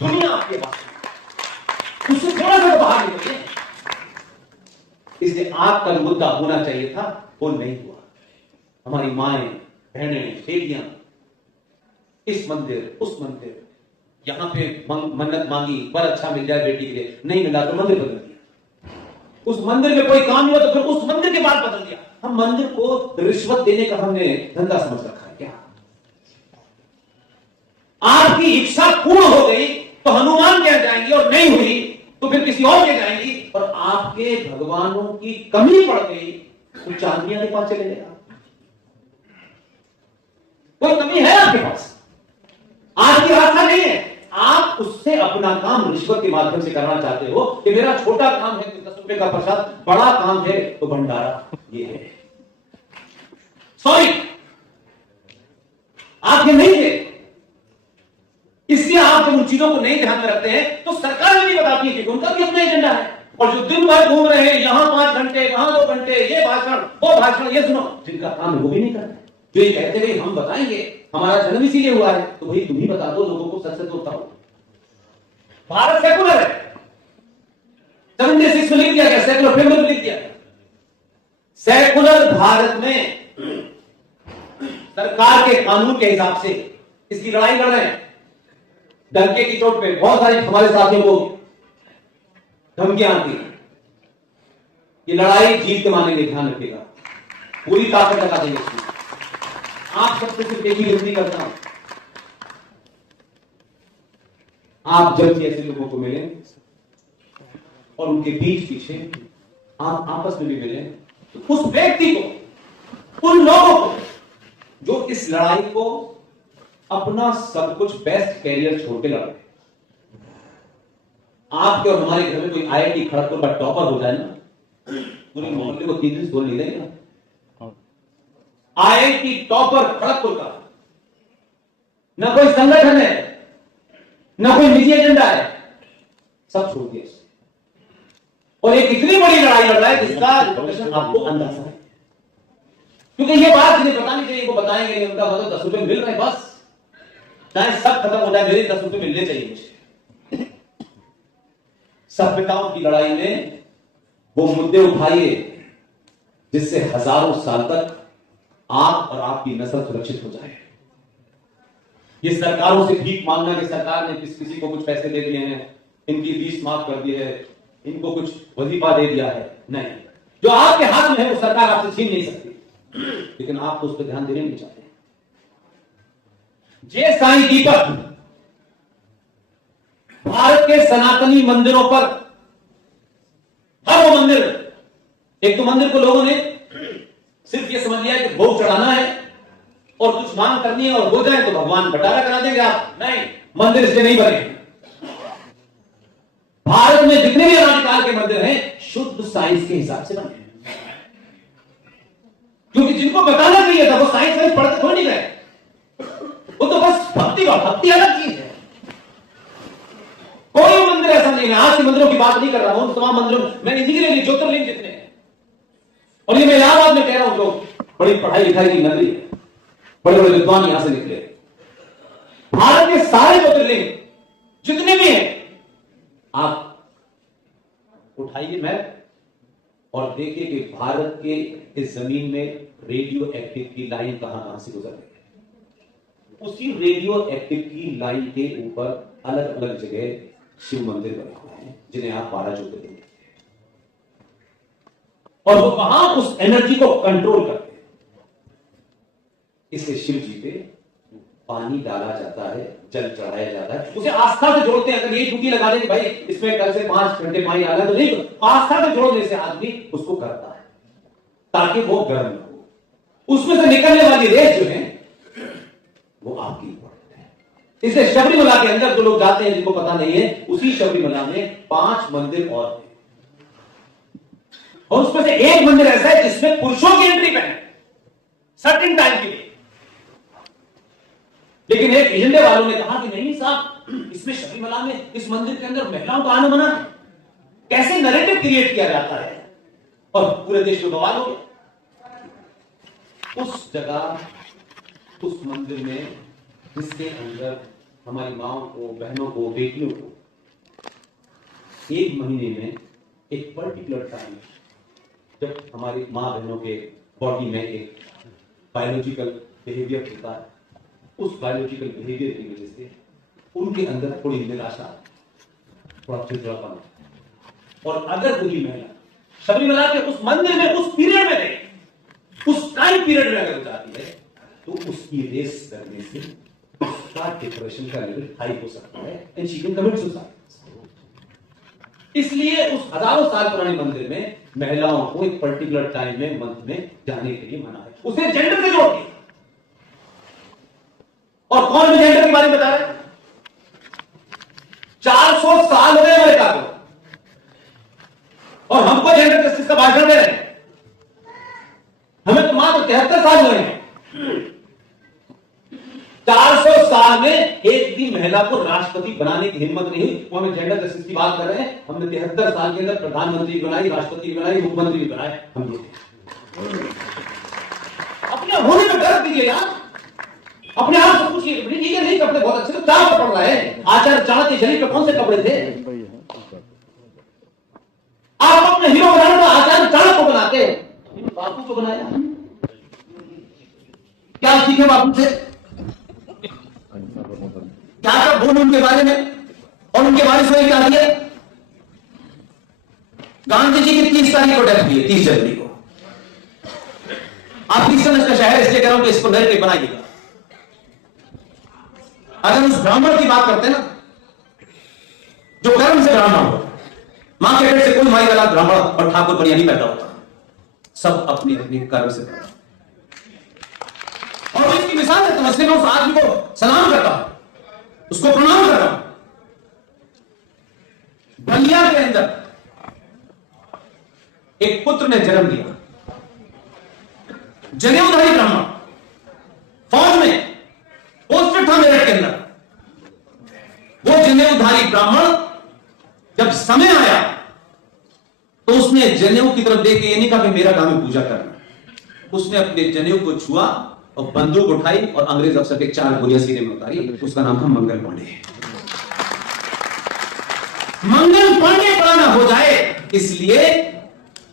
दुनिया आपकी आवाज सुनती है, उससे थोड़ा सा बाहर निकलिए। इसलिए आपका जो मुद्दा होना चाहिए था वो नहीं हुआ। हमारी माएं, बहनें, बेटियां इस मंदिर उस मंदिर, यहां पे मन्नत मांगी, वर अच्छा मिल जाए बेटी के लिए, नहीं मिला तो मंदिर बदल दिया। उस मंदिर में कोई काम नहीं हुआ तो फिर उस मंदिर के बाद बदल दिया। हम मंदिर को रिश्वत देने का हमने धंधा समझ रखा है क्या? आपकी इच्छा पूर्ण हो गई तो हनुमान क्या जाएंगी, और नहीं हुई तो फिर किसी और के जाएंगी, और आपके भगवानों की कमी पड़ गई तो चांदियां के पास चले गए। कोई कमी है आपके पास? आपकी रास्ता नहीं है। आप उससे अपना काम रिश्वत के माध्यम से करना चाहते हो कि मेरा छोटा काम है तो 10 रुपए का प्रसाद, बड़ा काम है तो भंडारा। ये है, सॉरी आप ये नहीं थे। इसलिए आप जब उन चीजों को नहीं ध्यान में रखते हैं तो सरकार भी बताती है कि उनका भी अपना एजेंडा है। और जो दिन भर घूम रहे हैं, यहां 5 घंटे, वहां 2 घंटे, ये भाषण वो भाषण, ये सुनो, जिनका काम है वो भी नहीं करते। जो ये कहते भाई हम बताएंगे, हमारा जन्म इसीलिए हुआ है, तो भाई तुम ही बता दो लोगों को, सच सच बताओ। भारत सेकुलर है, 76 में लिख दिया गया, सेकुलर फ्रेमवर्क में लिख दिया गया। सेकुलर भारत में सरकार के कानून के हिसाब से इसकी लड़ाई लड़ रहे हैं। डंके की चोट पे बहुत सारे हमारे साथियों को धमकियां आती है। ये लड़ाई जीत के मानेंगे, ध्यान रखिएगा, पूरी ताकत लगा देंगे इसमें। आप सबसे सिर्फ एक ही विनती करता हूं, आप जब भी ऐसे लोगों को मिलें और उनके बीच पीछे आप आपस में भी मिलें, तो उस व्यक्ति को, उन लोगों को जो इस लड़ाई को अपना सब कुछ बेस्ट कैरियर छोड़ के लड़े। आपके और हमारे घर में कोई IIT खड़गपुर का टॉपर हो जाए ना, पूरे मोहल्ले को 3 गोल नहीं देगा। IIT टॉपर खड़गपुर का, न कोई संगठन है, न कोई निजी एजेंडा है, सब छोड़ दिया। और एक इतनी बड़ी लड़ाई लड़ रहा है जिसका आपको अंदाजा है, क्योंकि ये बात जिन्हें बतानी चाहिए वो बताएंगे नहीं। उनका मतलब 10 रुपए मिल रहे हैं, बस चाहे सब खत्म हो जाए, मेरे 10 रुपए मिलने चाहिए मुझे। सभ्यताओं की लड़ाई में वो मुद्दे उठाइए जिससे हजारों साल तक आप और आपकी नस्ल सुरक्षित हो जाए। ये सरकारों से भीख मांगना कि सरकार ने किसी को कुछ पैसे दे दिए हैं, इनकी फीस माफ कर दी है, इनको कुछ वजीफा दे दिया है, नहीं। जो आपके हाथ में है वो सरकार आपसे छीन नहीं सकती, लेकिन आप तो उस पर ध्यान देने नहीं चाहते। जे साईं दीपक भारत के सनातनी मंदिरों पर, हर वो मंदिर, एक तो मंदिर को लोगों ने सिर्फ ये समझ लिया कि भोग चढ़ाना है और कुछ मांग करनी है, और हो जाए तो भगवान बटारा करा देंगे आप। नहीं, मंदिर इसलिए नहीं बने। भारत में जितने भी अनादिकाल के मंदिर हैं शुद्ध साइंस के हिसाब से बने, क्योंकि जिनको बताना चाहिए था वो साइंस पढ़ते थोड़ी नहीं गए। वो तो बस भक्ति अलग चीज है। कोई मंदिर ऐसा नहीं है, आज के मंदिरों की बात नहीं कर रहा हूं, तमाम मंदिरों में इंजीनियरिंग ज्योतिर्लिंग जितने हैं, और ये मैं इलाहाबाद में कह रहा हूं, जो बड़ी पढ़ाई लिखाई की नगरी है, बड़े बड़े विद्वान यहां से निकले। भारत के सारे ज्योतिर्लिंग जितने भी हैं, आप उठाइए मैप और देखिए कि भारत के इस जमीन में रेडियो एक्टिव की लाइन कहां कहां से गुजर रही है। उसी रेडियो एक्टिव की लाइन के ऊपर अलग अलग जगह शिव मंदिर बने हुए हैं, जिन्हें आप 12 ज्योतिर्लिंग, और वो वहां उस एनर्जी को कंट्रोल करते हैं। इसलिए शिव जी पे पानी डाला जाता है, जल चढ़ाया जाता है, उसे आस्था से जोड़ते हैं। अगर ये ड्यूटी लगा दें भाई इसमें कल से 5 घंटे पानी आ रहा है, तो नहीं, आस्था से जोड़ने से आदमी उसको करता है ताकि वो गर्म न हो। उसमें से निकलने वाली रेस जो है वो आपकी इंपॉर्टेंट है। इसलिए शबरीमला के अंदर जो लोग जाते हैं, जिनको पता नहीं है, उसी शबरीमला में 5 मंदिर और हैं, और उसमें से एक मंदिर ऐसा है जिसमें पुरुषों की एंट्री पे है सर्टेन टाइम के लिए। लेकिन एक एजेंडे वालों ने कहा कि नहीं साहब, इसमें शबरीमला में इस मंदिर के अंदर महिलाओं का आना मना है। कैसे नैरेटिव क्रिएट किया जाता है, और पूरे देश में बवाल हो गया। उस जगह, उस मंदिर में, जिसके अंदर हमारी माओ को, बहनों को, बेटियों को 1 महीने में एक पर्टिकुलर टाइम, जब हमारी मां बहनों के बॉडी में एक बायोलॉजिकल बिहेवियर होता है, उस बायोलॉजिकल बिहेवियर की वजह से उनके अंदर थोड़ी निराशा, थोड़ा चिड़चिड़ापन, और अगर कोई महिला शबरीमला के उस मंदिर में उस पीरियड में रहे, उस टाइम पीरियड में अगर जाती है, तो उसकी रेस करने से उसका डिप्रेशन का लेवल हाई हो सकता है and she can commit suicide. इसलिए उस हजारों साल पुराने मंदिर में महिलाओं को एक पर्टिकुलर टाइम में, मंथ में जाने के लिए मना है। उसे जेंडर से जोड़ दिया। और कौन भी जेंडर के बारे में बता रहे हैं? 400 साल हो गए अमेरिका को, और हमको जेंडर जस्टिस का भाषण दे रहे हैं। हमें तो मात्र 73 साल हुए हैं। 400 साल में एक भी महिला को राष्ट्रपति बनाने की हिम्मत नहीं हुई। वो हमें जेंडर जस्टिस की बात कर रहे हैं। हमने 73 साल के अंदर प्रधानमंत्री बनाई, राष्ट्रपति बनाई, मुख्यमंत्री बनाए। हम ये अपने होने में गर्व दीजिए यार। अपने आप से पूछिए, ठीक है नहीं कपड़े बहुत अच्छे, तो क्या पड़ रहा है? आचार्य चाणक्य के शरीर पे कौन से कपड़े थे? आप अपने हीरो बनाने का आचार्य चाणक्य को बनाते, बापू को बनाया। क्या सीखे बापू से? क्या क्या बोले उनके बारे में, और उनके बारे में क्या दिया? गांधी जी की 30 तारीख को डेथ हुई है, 30 जनवरी को। आप क्रिश्चियन का शहर इसलिए कह रहा हूं कि इसको नैरेटिव बनाइएगा। अगर उस ब्राह्मण की बात करते हैं ना, जो कर्म से ब्राह्मण हो, मां के पेट से कोई माई वाला ब्राह्मण और ठाकुर बढ़िया नहीं पैदा होता, सब अपनी अपनी कर्म से पैदा। और इसकी मिसाल है, तो इसलिए मैं उस आदमी को सलाम करता हूं, उसको प्रणाम कर रहा हूं। बलिया के अंदर एक पुत्र ने जन्म लिया, जनेऊधारी ब्राह्मण, फौज में पोस्टेड था मेरठ के अंदर। वो जनेऊधारी ब्राह्मण जब समय आया तो उसने जनेऊ की तरफ देख के ये नहीं कहा कि मेरा काम है पूजा करना। उसने अपने जनेऊ को छुआ और बंदूक उठाई और अंग्रेज अफसर के 4 गोलियां सीने में उतारी। उसका नाम था मंगल पांडे। मंगल पांडे बड़ा ना हो जाए, इसलिए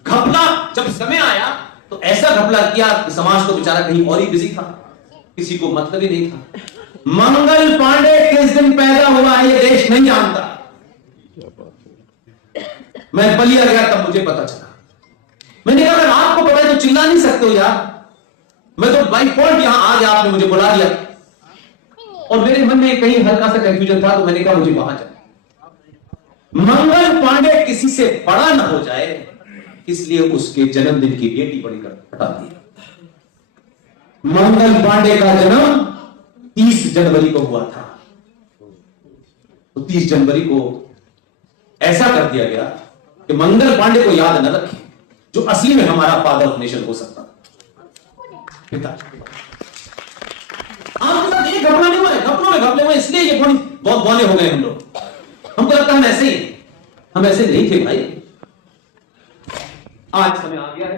घपला जब समय आया तो ऐसा घपला किया कि समाज तो बेचारा कहीं और ही बिजी था, किसी को मतलब ही नहीं था। मंगल पांडे किस दिन पैदा हुआ है ये देश नहीं जानता। मैं बलिया गया तब मुझे पता चला। मैंने कहा अगर आपको पता है तो चिल्ला नहीं सकते हो यार। मैं तो बाई फॉल्ट यहां आ गया, आपने मुझे बुला दिया, और मेरे मन में कहीं हल्का सा कंफ्यूजन था, तो मैंने कहा मुझे वहां जाए। मंगल पांडे किसी से बड़ा ना हो जाए, इसलिए उसके जन्मदिन की डेट बड़ी कर हटा दी। मंगल पांडे का जन्म 30 जनवरी को हुआ था, तो 30 जनवरी को ऐसा कर दिया गया कि मंगल पांडे को याद न रखें, जो असली में हमारा फादर ऑफ नेशन हो सकता पिता। आपके साथ ये घटना नहीं हुआ है, घटनों में घपले हुए, इसलिए ये बहुत बौने हो गए हम लोग। हमको लगता है हम ऐसे ही, हम ऐसे नहीं थे भाई। आज समय आ गया है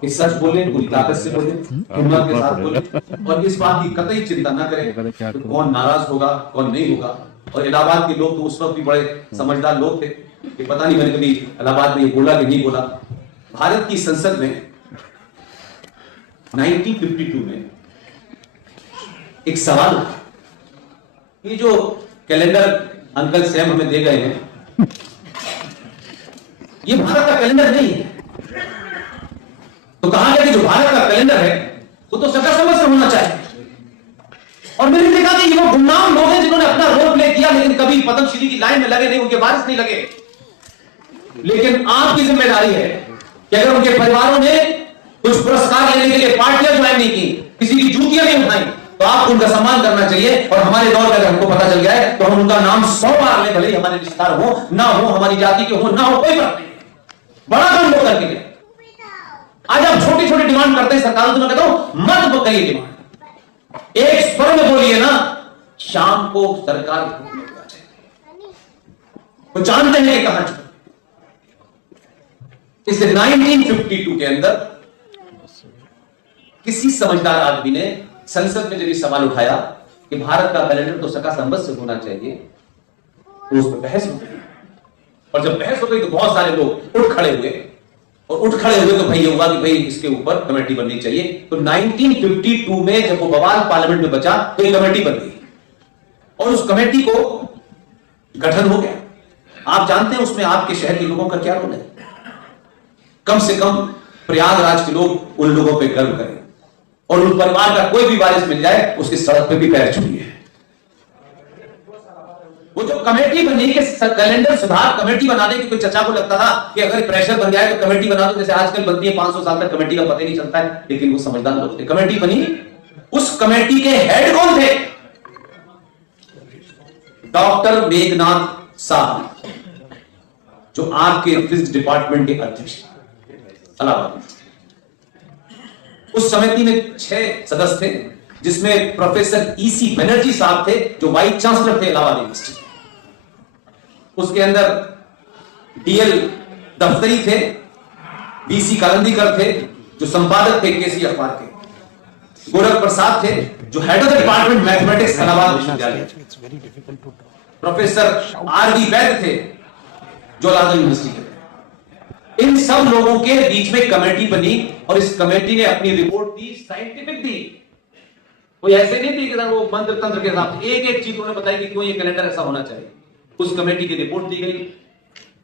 कि सच बोले, पूरी ताकत से बोले, हिम्मत के साथ बोले, और इस बात की कतई चिंता ना करें तो कौन नाराज होगा कौन नहीं होगा। और इलाहाबाद के लोग तो उस वक्त भी बड़े समझदार लोग थे कि पता नहीं मैंने कभी इलाहाबाद में ये बोला कि नहीं बोला। भारत की संसद में 1952 में एक सवाल, ये जो कैलेंडर अंकल सैम हमें दे गए हैं, ये भारत का कैलेंडर नहीं है। तो कहा गया कि जो भारत का कैलेंडर है वो तो सका समझ से होना चाहिए। और मैंने देखा कि ये वो गुमनाम लोग हैं जिन्होंने अपना रोल प्ले किया, लेकिन कभी पद्मश्री की लाइन में लगे नहीं, उनके वारिस नहीं लगे। लेकिन आपकी जिम्मेदारी है कि अगर उनके परिवारों ने कुछ पुरस्कार लेने के लिए पार्टियां ज्वाइन नहीं की, किसी की जूतियां नहीं उठाई, तो आपको उनका सम्मान करना चाहिए। और हमारे दौर में अगर हमको पता चल गया है तो हम उनका नाम 100 बार लें, भले ही हमारे रिश्तेदार हो ना हो, हमारी जाति के हो ना हो, कोई फर्क नहीं। बड़ा काम लोग करके गए। आज आप छोटी छोटी डिमांड करते हैं सरकार, तो मैं कहता हूं मत करिए डिमांड, एक स्वर में बोलिए ना। शाम को सरकार वो जानते हैं कि कहां चुके। इस 1952 के अंदर किसी समझदार आदमी ने संसद में जब ये सवाल उठाया कि भारत का कैलेंडर तो सका संबद्ध से होना चाहिए, तो उस पर बहस हो गई। और जब बहस हो गई तो बहुत सारे लोग उठ खड़े हुए, और उठ खड़े हुए तो भाई ये हुआ कि भाई इसके ऊपर कमेटी बननी चाहिए। तो 1952 में जब वो बवाल पार्लियामेंट में बचा तो ये कमेटी बन गई, और उस कमेटी को गठन हो गया। आप जानते हैं उसमें आपके शहर के लोगों का क्या रोल है? कम से कम प्रयागराज के लोग उन लोगों पे गर्व करें, और उन परिवार का कोई भी वारिस मिल जाए उसकी सड़क पे भी पैर छूइए। वो जो कमेटी बनी कि कैलेंडर सुधार कमेटी बनाने की, कोई चचा को लगता था कि अगर प्रेशर बन जाए तो कमेटी बना दो, जैसे आजकल बनती है 500 साल तक कमेटी का पता ही नहीं चलता है। लेकिन वो समझदार लोग थे, कमेटी बनी। उस कमेटी के हेड कौन थे? डॉक्टर मेघनाथ साहब, जो आपके फिजिक्स डिपार्टमेंट के अध्यक्ष इलाहाबाद। उस समिति में 6 सदस्य थे, जिसमें प्रोफेसर ईसी बनर्जी साहब थे जो वाइस चांसलर थे इलाहाबाद यूनिवर्सिटी। उसके अंदर डीएल दफ्तरी थे, बीसी कालंदीकर थे जो संपादक थे केसी अखबार के, गोरख प्रसाद थे जो head of the department mathematics Allahabad विश्वविद्यालय, प्रोफेसर आरवी वैद्य थे जो इलाहाबाद यूनिवर्सिटी के थे। इन सब लोगों के बीच में कमेटी बनी, और इस कमेटी ने अपनी रिपोर्ट दी, साइंटिफिक दी। कोई ऐसे नहीं थी कि वो मंत्र तंत्र के हिसाब से एक एक चीज उन्होंने बताई कि क्यों ये कैलेंडर ऐसा होना चाहिए। उस कमेटी की रिपोर्ट दी गई,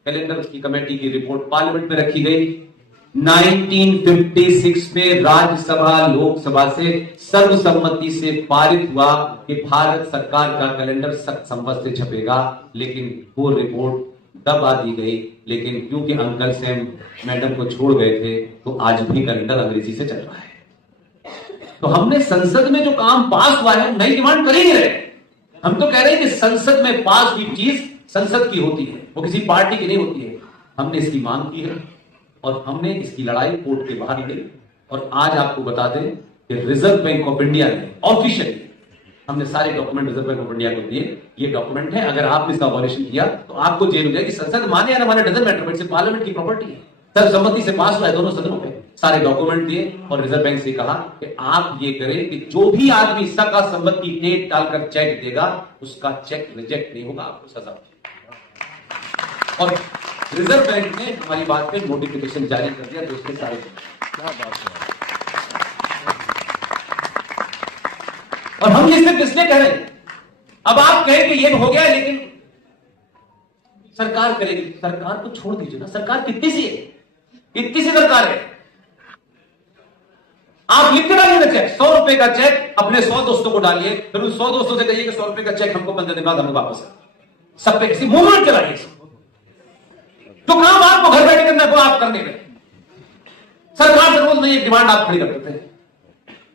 कैलेंडर की कमेटी की रिपोर्ट पार्लियामेंट में रखी गई। 1956 में राज्यसभा लोकसभा से सर्वसम्मति से पारित हुआ कि भारत सरकार का कैलेंडर सख्त संबद्ध से छपेगा। लेकिन वो रिपोर्ट दबा दी गई। लेकिन क्योंकि अंकल सैम मैडम को छोड़ गए थे तो आज भी कैलेंडर अंग्रेजी से चल रहा है। तो हमने संसद में जो काम पास हुआ है नई डिमांड कर ही नहीं रहे। हम तो कह रहे हैं कि संसद में पास हुई चीज संसद की होती है, वो किसी पार्टी की नहीं होती है। हमने इसकी मांग की है और हमने इसकी लड़ाई कोर्ट के बाहर लड़ी। और आज आपको बता दें कि रिजर्व बैंक ऑफ इंडिया ने ऑफिशियली हमने सारे document reserve bank of India को दिए। ये डॉक्यूमेंट है, अगर आपने इसका वॉल्यूशन किया तो आपको जेल हो जाएगी। संसद माने या ना माने डजंट मैटर, बट से पार्लियामेंट की प्रॉपर्टी है, सर्वसम्मति से पास हुआ है दोनों सदनों में। सारे डॉक्यूमेंट दिए और रिजर्व बैंक से कहा कि आप ये करें कि जो भी आदमी सका संपत्ति डेट डालकर चेक देगा उसका चेक रिजेक्ट नहीं होगा, आपको सजा होगी। और रिजर्व बैंक ने हमारी बात पे नोटिफिकेशन जारी कर दिया। दोस्तों सारे और हम ये सिर्फ इसलिए कह रहे हैं, अब आप कहें कि ये हो गया लेकिन सरकार करेगी। सरकार को छोड़ दीजिए ना, सरकार कितनी सी है, कितनी सी सरकार है। आप लिख के डालिए ना चेक, 100 रुपए का चेक अपने 100 दोस्तों को डालिए, फिर उन 100 दोस्तों से कहिए कि 100 रुपए का चेक हमको 15 दिन बाद हमें वापस सब पे ऐसी मूवमेंट चलाइए। तो काम आपको घर बैठे करना वो आप करने में, सरकार से रोज नहीं एक डिमांड आप खड़ी कर देते हैं।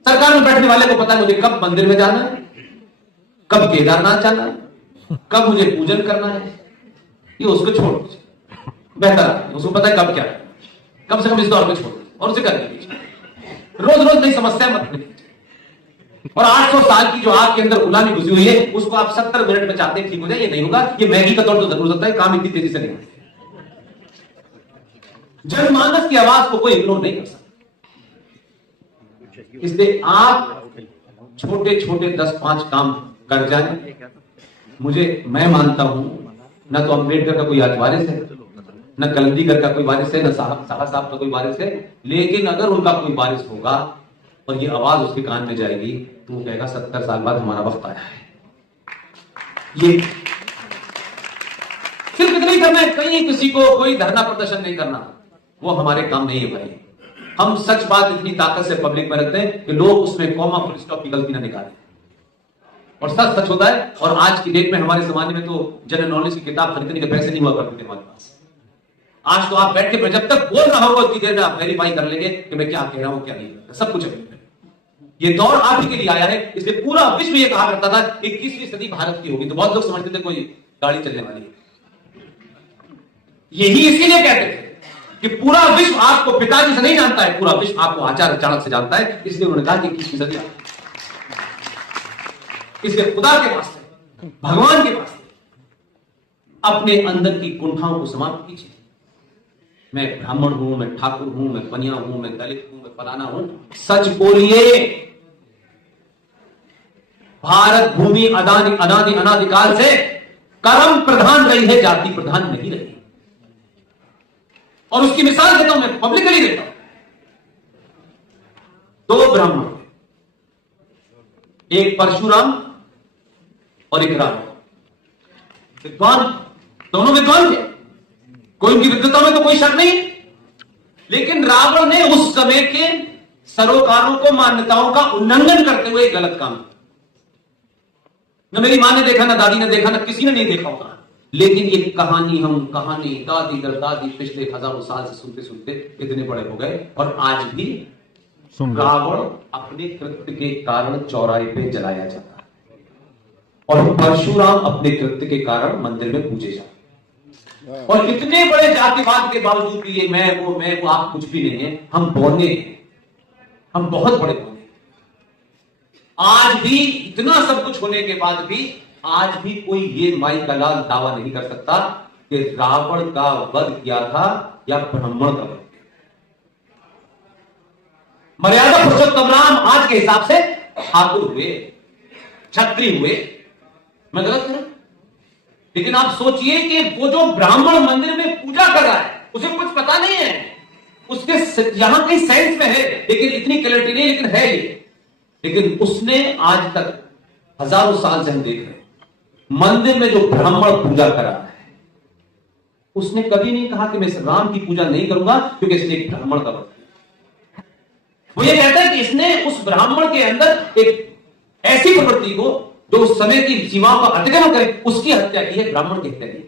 सरकार में बैठने वाले को पता है मुझे कब मंदिर में जाना है, कब केदारनाथ जाना है, कब मुझे पूजन करना है। ये उसको छोड़ दीजिए, बेहतर है, उसको पता है कब क्या है। कम से कम इस दौर में छोड़ दीजिए और उसे कर दीजिए। रोज रोज नई समस्या मत लीजिए। और 800 साल की जो आपके अंदर गुलामी घुसी हुई है, उसको आप 70 मिनट में चाहते हैं ठीक हो जाए, ये नहीं होगा। ये मैगी का तौर तो जरूर होता है, काम इतनी तेजी से नहीं होता। जनमानस की आवाज को कोई इग्नोर नहीं कर सकता। इसलिए आप छोटे छोटे 10-5 काम कर जाए। मैं मानता हूं, ना तो अम्बेडकर का कोई आज वारिस है, न कलंदीकर का कोई वारिस है, न साहब का कोई वारिस है, लेकिन अगर उनका कोई वारिस होगा और ये आवाज उसके कान में जाएगी तो वो कहेगा 70 साल बाद हमारा वक्त आया है। ये सिर्फ इतना ही करना है, कहीं किसी को कोई धरना प्रदर्शन नहीं करना, वो हमारे काम नहीं है भाई। हम सच बात इतनी ताकत से पब्लिक में रखते हैं कि लोग उसमें कॉमा फुल स्टॉप की गलती ना निकालें, और सच सच होता है। और आज की डेट में हमारे जमाने में तो जनरल नॉलेज की किताब खरीदने के पैसे नहीं हुआ करते थे हमारे पास। आज तो आप बैठ के जब तक बोल रहा होगा उतनी देर में आप वेरीफाई कर लेंगे कि मैं क्या कह रहा हूं क्या नहीं कर रहा, सब कुछ है। ये दौर आप ही के लिए आया है, इसलिए पूरा विश्व ये कहा करता था 21वीं सदी भारत की होगी, तो बहुत लोग समझते थे कोई गाड़ी चलने वाली है। यही इसीलिए कहते थे कि पूरा विश्व आपको पिताजी से नहीं जानता है, पूरा विश्व आपको आचार्य चाणक्य से जानता है। इसलिए उन्होंने कहा कि 21वीं सदी, इसलिए खुदा के पास, भगवान के पास अपने अंदर की कुंठाओं को समाप्त कीजिए। मैं ब्राह्मण हूं, मैं ठाकुर हूं, मैं बनिया हूं, मैं दलित हूं, मैं फलाना हूं, सच बोलिए। भारत भूमि अनादिकाल से कर्म प्रधान रही है, जाति प्रधान नहीं रही। और उसकी मिसाल देता हूं, मैं पब्लिकली देता हूं। 2 ब्राह्मण, एक परशुराम और एक रावण, विद्वान, दोनों विद्वान थे, कोई उनकी विद्वता में तो कोई शक नहीं। लेकिन रावण ने उस समय के सरोकारों को, मान्यताओं का उल्लंघन करते हुए गलत काम किया। न मेरी मां ने देखा, ना दादी ने देखा, ना किसी ने नहीं देखा होगा, लेकिन ये कहानी दादी दर दादी पिछले हजारों साल से सुनते सुनते इतने बड़े हो गए। और आज भी रावण अपने कृत्य के कारण चौराहे पे जलाया जाता है, और परशुराम अपने कृत्य के कारण मंदिर में पूजे जाते। और इतने बड़े जातिवाद के बावजूद भी ये मैं वो आप कुछ भी नहीं है, हम बौने हैं, हम बहुत बड़े बौने। आज भी इतना सब कुछ होने के बाद भी आज भी कोई ये माई का लाल दावा नहीं कर सकता कि रावण का वध किया था या ब्राह्मण का वध। मर्यादा पुरुषोत्तम राम आज के हिसाब से ठाकुर हुए, क्षत्रिय हुए, मैं गलत हूं? लेकिन आप सोचिए कि वो जो ब्राह्मण मंदिर में पूजा कर रहा है, उसे कुछ पता नहीं है, उसके यहां कहीं साइंस में है, लेकिन इतनी क्लैरिटी नहीं, लेकिन है ये। लेकिन उसने आज तक हजारों साल से हम देख रहे हैं, मंदिर में जो ब्राह्मण पूजा करा है, उसने कभी नहीं कहा कि मैं इस राम की पूजा नहीं करूंगा क्योंकि इसने एक ब्राह्मण का वध किया। वो ये कहता है कि इसने उस ब्राह्मण के अंदर एक ऐसी प्रवृत्ति को जो उस समय की सीमाओं का अतिक्रमण करे, उसकी हत्या की है, ब्राह्मण की हत्या की।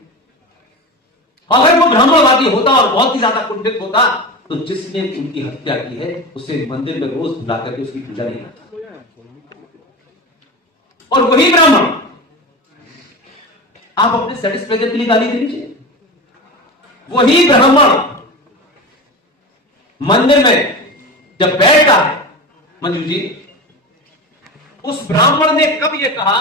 अगर वो ब्राह्मणवादी होता और बहुत ही ज्यादा कुंठित होता तो जिसने उनकी हत्या की है उसे मंदिर में रोज बुला करके उसकी पूजा नहीं करता। और वही ब्राह्मण आप अपने सेटिस्फैक्शन के लिए गाली दे लीजिए, वही ब्राह्मण मंदिर में जब बैठता है, मंजू जी, उस ब्राह्मण ने कब यह कहा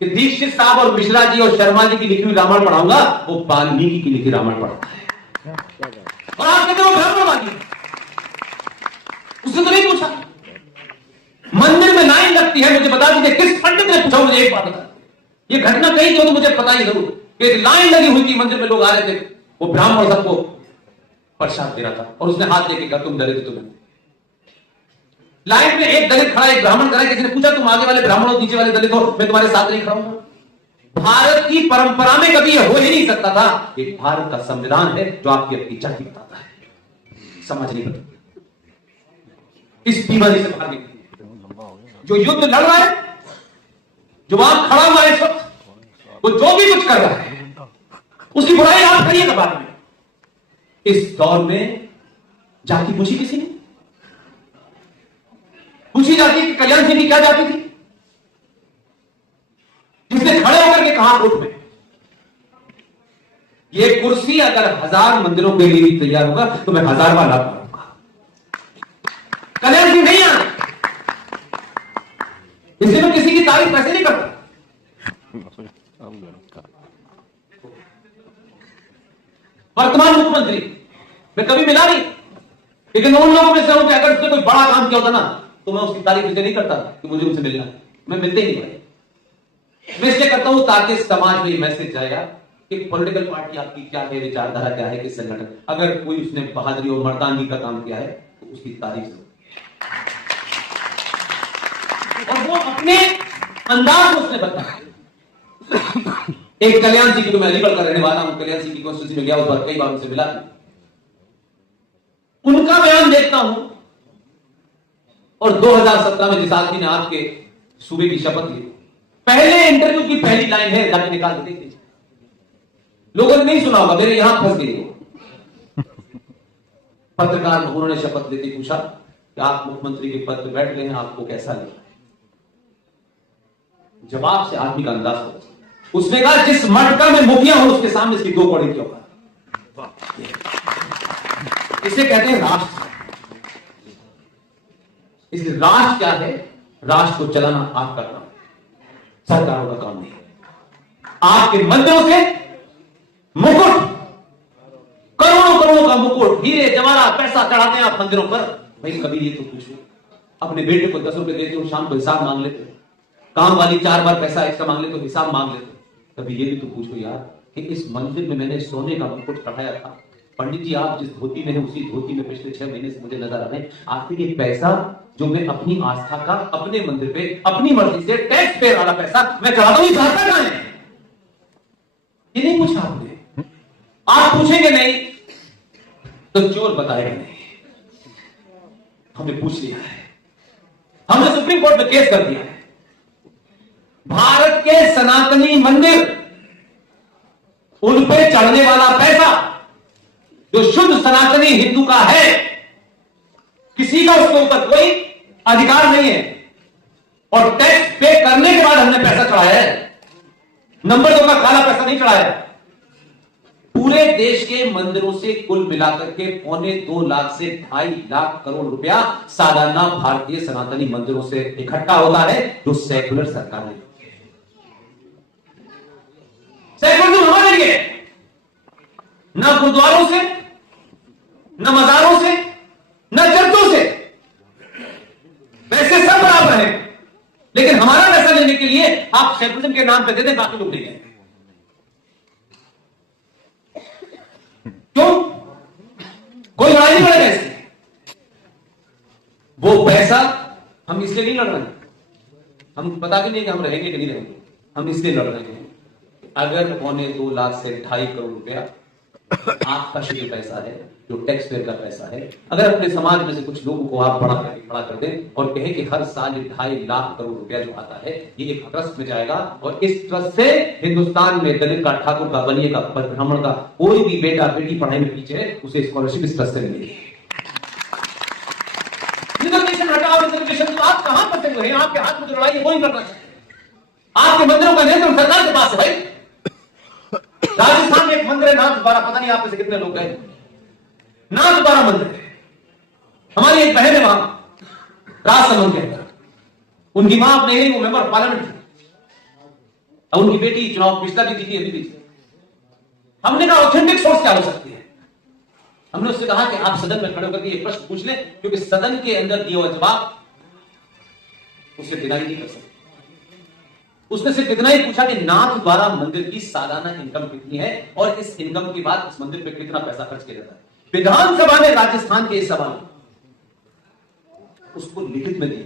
कि दीक्षित साहब और मिश्रा जी और शर्मा जी की लिखी हुई रामायण पढ़ाऊंगा, वो वाल्मीकि की लिखी रामायण पढ़ता है। और आप कहते हो ब्राह्मणवादी, उसने तो नहीं पूछा। मंदिर में लाइन लगती है, मुझे बता दीजिए किस पंडित ने पूछा, मुझे एक बात बता, ये घटना कहीं तो मुझे पता ही जरूर कि लाइन लगी हुई थी, मंदिर में लोग आ रहे थे, वो ब्राह्मण सबको प्रसाद दे रहा था और उसने हाथ लेके कहा तुम दलित, तुम्हें लाइन में एक दलित खड़ा, एक ब्राह्मण खड़ा, किसी ने पूछा तुम आगे वाले ब्राह्मण हो, नीचे वाले दलित हो, मैं तुम्हारे साथ नहीं खड़ा हूं। भारत की परंपरा में कभी यह हो ही नहीं सकता था। ये भारत का संविधान है जो आपकी अपनी जाति बताता है, समझ नहीं बताता। इस बीमारी से बाहर निकलिए। जो युद्ध लड़ रहा है, जो वहां खड़ा हुआ है, वो जो भी कुछ कर रहा है, उसकी बुराई आप करिएगा बाद में। इस दौर में जाति पूछी किसी ने? पूछी जाती कि कल्याण सिंह की क्या जाति थी, जिसने खड़े होकर के कहा कोर्ट में, ये कुर्सी अगर 1000 मंदिरों के लिए भी तैयार होगा तो मैं 1000वां लाभ करूंगा। कल्याण सिंह नहीं आना, इसलिए मैं किसी की तारीफ कैसे नहीं करता। वर्तमान मुख्यमंत्री मैं कभी मिला नहीं, लेकिन उन लोगों में से हूं कि अगर उसने कोई बड़ा काम किया होता ना तो मैं उसकी तारीफ इसलिए नहीं करता कि मुझे उनसे मिलना है, मैं मिलते ही नहीं भाई। मैं इसलिए करता हूं ताकि समाज में मैसेज जाएगा कि पॉलिटिकल पार्टी आपकी क्या है, विचारधारा क्या है, किस संगठन, अगर कोई उसने बहादुरी और मर्दानगी का काम किया है तो उसकी तारीफ से, और वो अपने अंदाज में उसने बताया। एक कल्याण सिंह की, तो मैं अलीगढ़ का रहने वाला हूं, कल्याण सिंह की कॉन्स्टिट्यूंसी में गया, उस बार कई बार उनसे मिला, उनका बयान देखता हूं, और 2017 में जिस आदमी ने आपके सूबे की शपथ ली, पहले इंटरव्यू की पहली लाइन है, जाके निकाल के देख लीजिए, लोगों ने नहीं सुना होगा, मेरे यहां फंस गई वो। पत्रकार उन्होंने शपथ लेते पूछा कि आप मुख्यमंत्री के पद पर बैठ गए हैं, आपको कैसा लगा? जवाब से आदमी का अंदाज होता है। उसने कहा जिस मटका में मुखिया हो उसके सामने इसकी 2 कौड़ी की औकात। इसे कहते हैं राष्ट्र। इस राष्ट्र क्या है? राष्ट्र को चलाना आपका काम, सरकारों का काम नहीं। आपके मंदिरों से मुकुट, करोड़ों करोड़ों का मुकुट, हीरे जवाहरात, पैसा चढ़ाते हैं आप मंदिरों पर। भाई कभी ये तो पूछो, अपने बेटे को 10 रुपए देते हो, शाम को हिसाब मांग लेते हो, काम वाली 4 बार पैसा एक्स्ट्रा मांग लेते हो, हिसाब मांग लेते हो। कभी ये भी तो पूछो यार कि इस मंदिर में मैंने सोने का मुकुट चढ़ाया था, पंडित जी आप जिस धोती में है उसी धोती में पिछले 6 महीने से मुझे नजर आ रहे हैं। आखिर ये पैसा जो मैं अपनी आस्था का, अपने मंदिर पे अपनी मर्जी से टैक्स पेयर वाला पैसा मैं चढ़ाता हूं, जाता कहां है? ये नहीं पूछा आपने। आप पूछेंगे नहीं तो चोर बताएगा नहीं। हमने पूछ लिया है, हमने सुप्रीम कोर्ट में केस कर दिया है। भारत के सनातनी मंदिर, उन पे चढ़ने वाला पैसा जो शुद्ध सनातनी हिंदू का है, किसी का उसके ऊपर कोई अधिकार नहीं है, और टैक्स पे करने के बाद हमने पैसा चढ़ाया है। नंबर 2 का काला पैसा नहीं चढ़ाया। पूरे देश के मंदिरों से कुल मिलाकर के 2.25 लाख से 2.5 लाख करोड़ रुपया सालाना भारतीय सनातनी मंदिरों से इकट्ठा होता है, जो सेकुलर सरकार है। सेकुलर हमारे लिए न गुरुद्वारों से, न मजारों से, न चर्चों से, पैसे सब बराबर हैं, लेकिन हमारा पैसा लेने के लिए आप सेकुलरिज्म के नाम पे देते, बाकी लोग नहीं गए। क्यों? कोई लड़ाई नहीं लड़ेगा इससे। वो पैसा हम इसलिए नहीं लड़ रहे हैं, हम पता भी नहीं कि हम रहेंगे कि नहीं रहेंगे, हम इसलिए लड़ रहे हैं अगर 2.25 लाख से 2.5 करोड़ रुपया आपका शुद्ध पैसा है, जो टैक्स पेयर का पैसा है, अगर अपने समाज में से कुछ लोगों को आप खड़ा कर दें और कहें कि हर साल 2.5 लाख करोड़ रुपया जो आता है ये एक ट्रस्ट में जाएगा, और इस ट्रस्ट से हिंदुस्तान में दलित का, ठाकुर का, बनिए का, ब्राह्मण का कोई भी बेटा बेटी पढ़ाई में पीछे है, उसे स्कॉलरशिप इस ट्रस्ट से मिलेगी। रिजर्वेशन हटाओ, रिजर्वेशन तो आप कहां फंसे हुए हैं? आपके हाथ में जो लड़ाई है वो ही करना चाहिए। आपके मंदिरों का नियंत्रण सरकार के पास है भाई। राजस्थान में एक मंदिर है नाथद्वारा, पता नहीं आप में से कितने लोग गए? नाथद्वारा मंदिर है। हमारी एक बहन है वहां राजसमंद के अंदर, उनकी मां अपने ही वो मेंबर पार्लियामेंट थी, और उनकी बेटी चुनाव पिछला भी जीती, अभी भी। हमने कहा ऑथेंटिक सोर्स क्या हो सकती है? हमने उससे कहा कि आप सदन में खड़े होकर ये प्रश्न पूछ लें, क्योंकि सदन के अंदर दिया हुआ जवाब उससे डिनाई नहीं कर सकते। उसने सिर्फ इतना ही पूछा कि नाथद्वारा मंदिर की सालाना इनकम कितनी है, और इस इनकम के बाद इस मंदिर पे कितना पैसा खर्च किया जाता है। विधानसभा ने राजस्थान के इस सवाल उसको लिखित में दिया।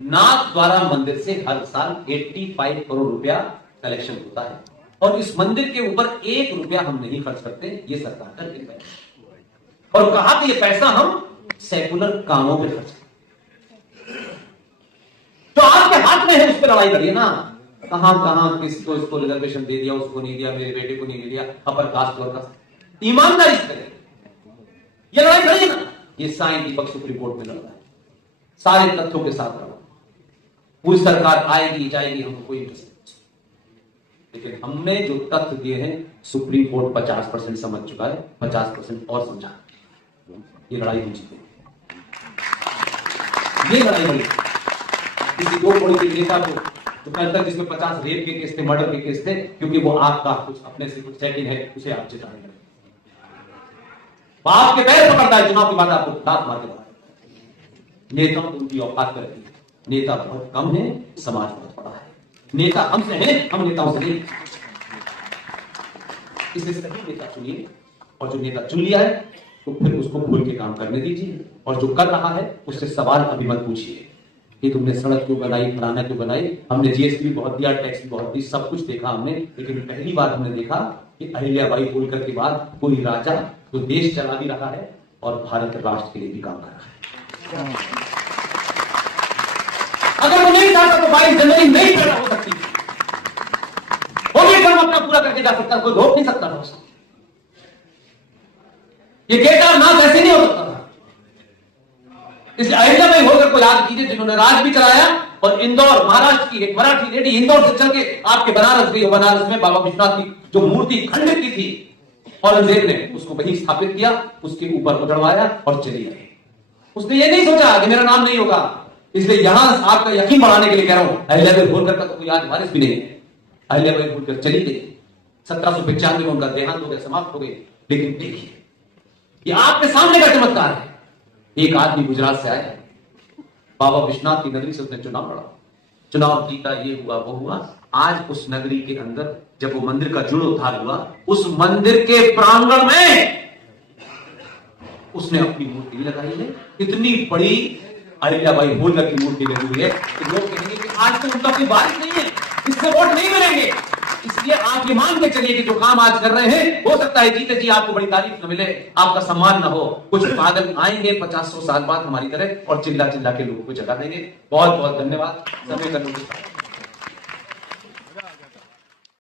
नाथद्वारा मंदिर से हर साल 85 करोड़ रुपया कलेक्शन होता है, और इस मंदिर के ऊपर 1 रुपया हम नहीं खर्च करते, ये सरकार का निर्णय है। और कहा कि ये पैसा हम सेकुलर कामों पे खर्च, तो आपके हाथ में है, उस पर लड़ाई लड़िए ना। कहां किसको इसको रिजर्वेशन दे दिया, उसको नहीं दिया, मेरे बेटे को नहीं दिया, अपर कास्ट और कास्ट, ईमानदारी से करें, ये लड़ाई लड़िए ना। ये साईं दीपक सुप्रीम कोर्ट में लड़ रहा है, सारे तथ्यों के साथ लड़ा। पूरी सरकार आएगी जाएगी, हमको कोई इंटरेस्ट नहीं, लेकिन हमने जो तथ्य दिए हैं सुप्रीम कोर्ट 50% समझ चुका है, 50% और समझा। ये लड़ाई हम जीते, ये लड़ाई बड़ी। किसी दो कोड़ी के नेता को तो कल तक जिसमें 50 रेप के केस थे, मर्डर के केस थे, क्योंकि वो आपका कुछ अपने से कुछ सेटिंग है, उसे आप जिताने लगे। बाप के पैर पकड़ता है, चुनाव के बाद आपको दांत मार के बताए। नेता तो उनकी औकात करती है, नेता बहुत कम है, समाज बहुत बड़ा है। नेता हमसे है, हम नेताओं से नहीं। इसलिए सही नेता चुनिए, और जो नेता चुन लिया है तो फिर उसको खुल के काम करने दीजिए, और जो कर रहा है उससे सवाल अभी मत पूछिए कि तुमने सड़क क्यों बनाई, फलाना क्यों बनाई। हमने जीएसटी भी बहुत दिया, टैक्स भी बहुत दी, सब कुछ देखा हमने, लेकिन पहली बार हमने देखा कि अहिल्याबाई होलकर के बाद कोई राजा जो देश चला भी रहा है और भारत राष्ट्र के लिए भी काम कर रहा है। अगर वो नहीं चाहता तो 22 जनवरी नहीं पैदा हो सकती, वो भी कर्म अपना पूरा करके जा सकता, कोई रोक नहीं सकता था उसको। ये केदारनाथ ऐसे नहीं हो सकता था। इसलिए अहिल्याबाई होलकर को याद कीजिए, जिन्होंने राज भी चलाया, और इंदौर, महाराष्ट्र की एक मराठी लेडी इंदौर से चल के आपके बनारस गई, बनारस में बाबा विश्वनाथ की जो मूर्ति खंडित की थी, औरंगजेब ने उसको वहीं स्थापित किया, उसके ऊपर उजड़वाया और चली गई। उसने ये नहीं सोचा कि मेरा नाम नहीं होगा। इसलिए यहां आपका यकीन बढ़ाने के लिए कह रहा हूं, अहिल्याबाई होलकर का तो कोई आज वारिस भी नहीं है। अहिल्याबाई होलकर चली गई, 1795 में उनका देहांत हो गया, समाप्त हो गई। लेकिन देखिए, ये आपके सामने का चमत्कार है। एक आदमी गुजरात से आया, बाबा विश्वनाथ की नगरी से उसने चुनाव लड़ा, चुनाव जीता, ये हुआ वो हुआ। आज उस नगरी के अंदर जब वो मंदिर का जीर्णोद्धार हुआ, उस मंदिर के प्रांगण में उसने अपनी मूर्ति भी लगाई है। इतनी बड़ी अहिल्याबाई होलकर की मूर्ति लगी हुई है कि लोग कहेंगे कि आज तो उनका कोई वारिस नहीं है, इससे वोट नहीं मिलेंगे। इसलिए आप ये मान के चलिए कि जो काम आज कर रहे हैं, हो सकता है जीते जी आपको बड़ी तारीफ न मिले, आपका सम्मान न हो। कुछ पागल आएंगे 50-100 साल बाद हमारी तरह और चिल्ला चिल्ला के लोगों को जगा देंगे। बहुत बहुत धन्यवाद समय करने के लिए।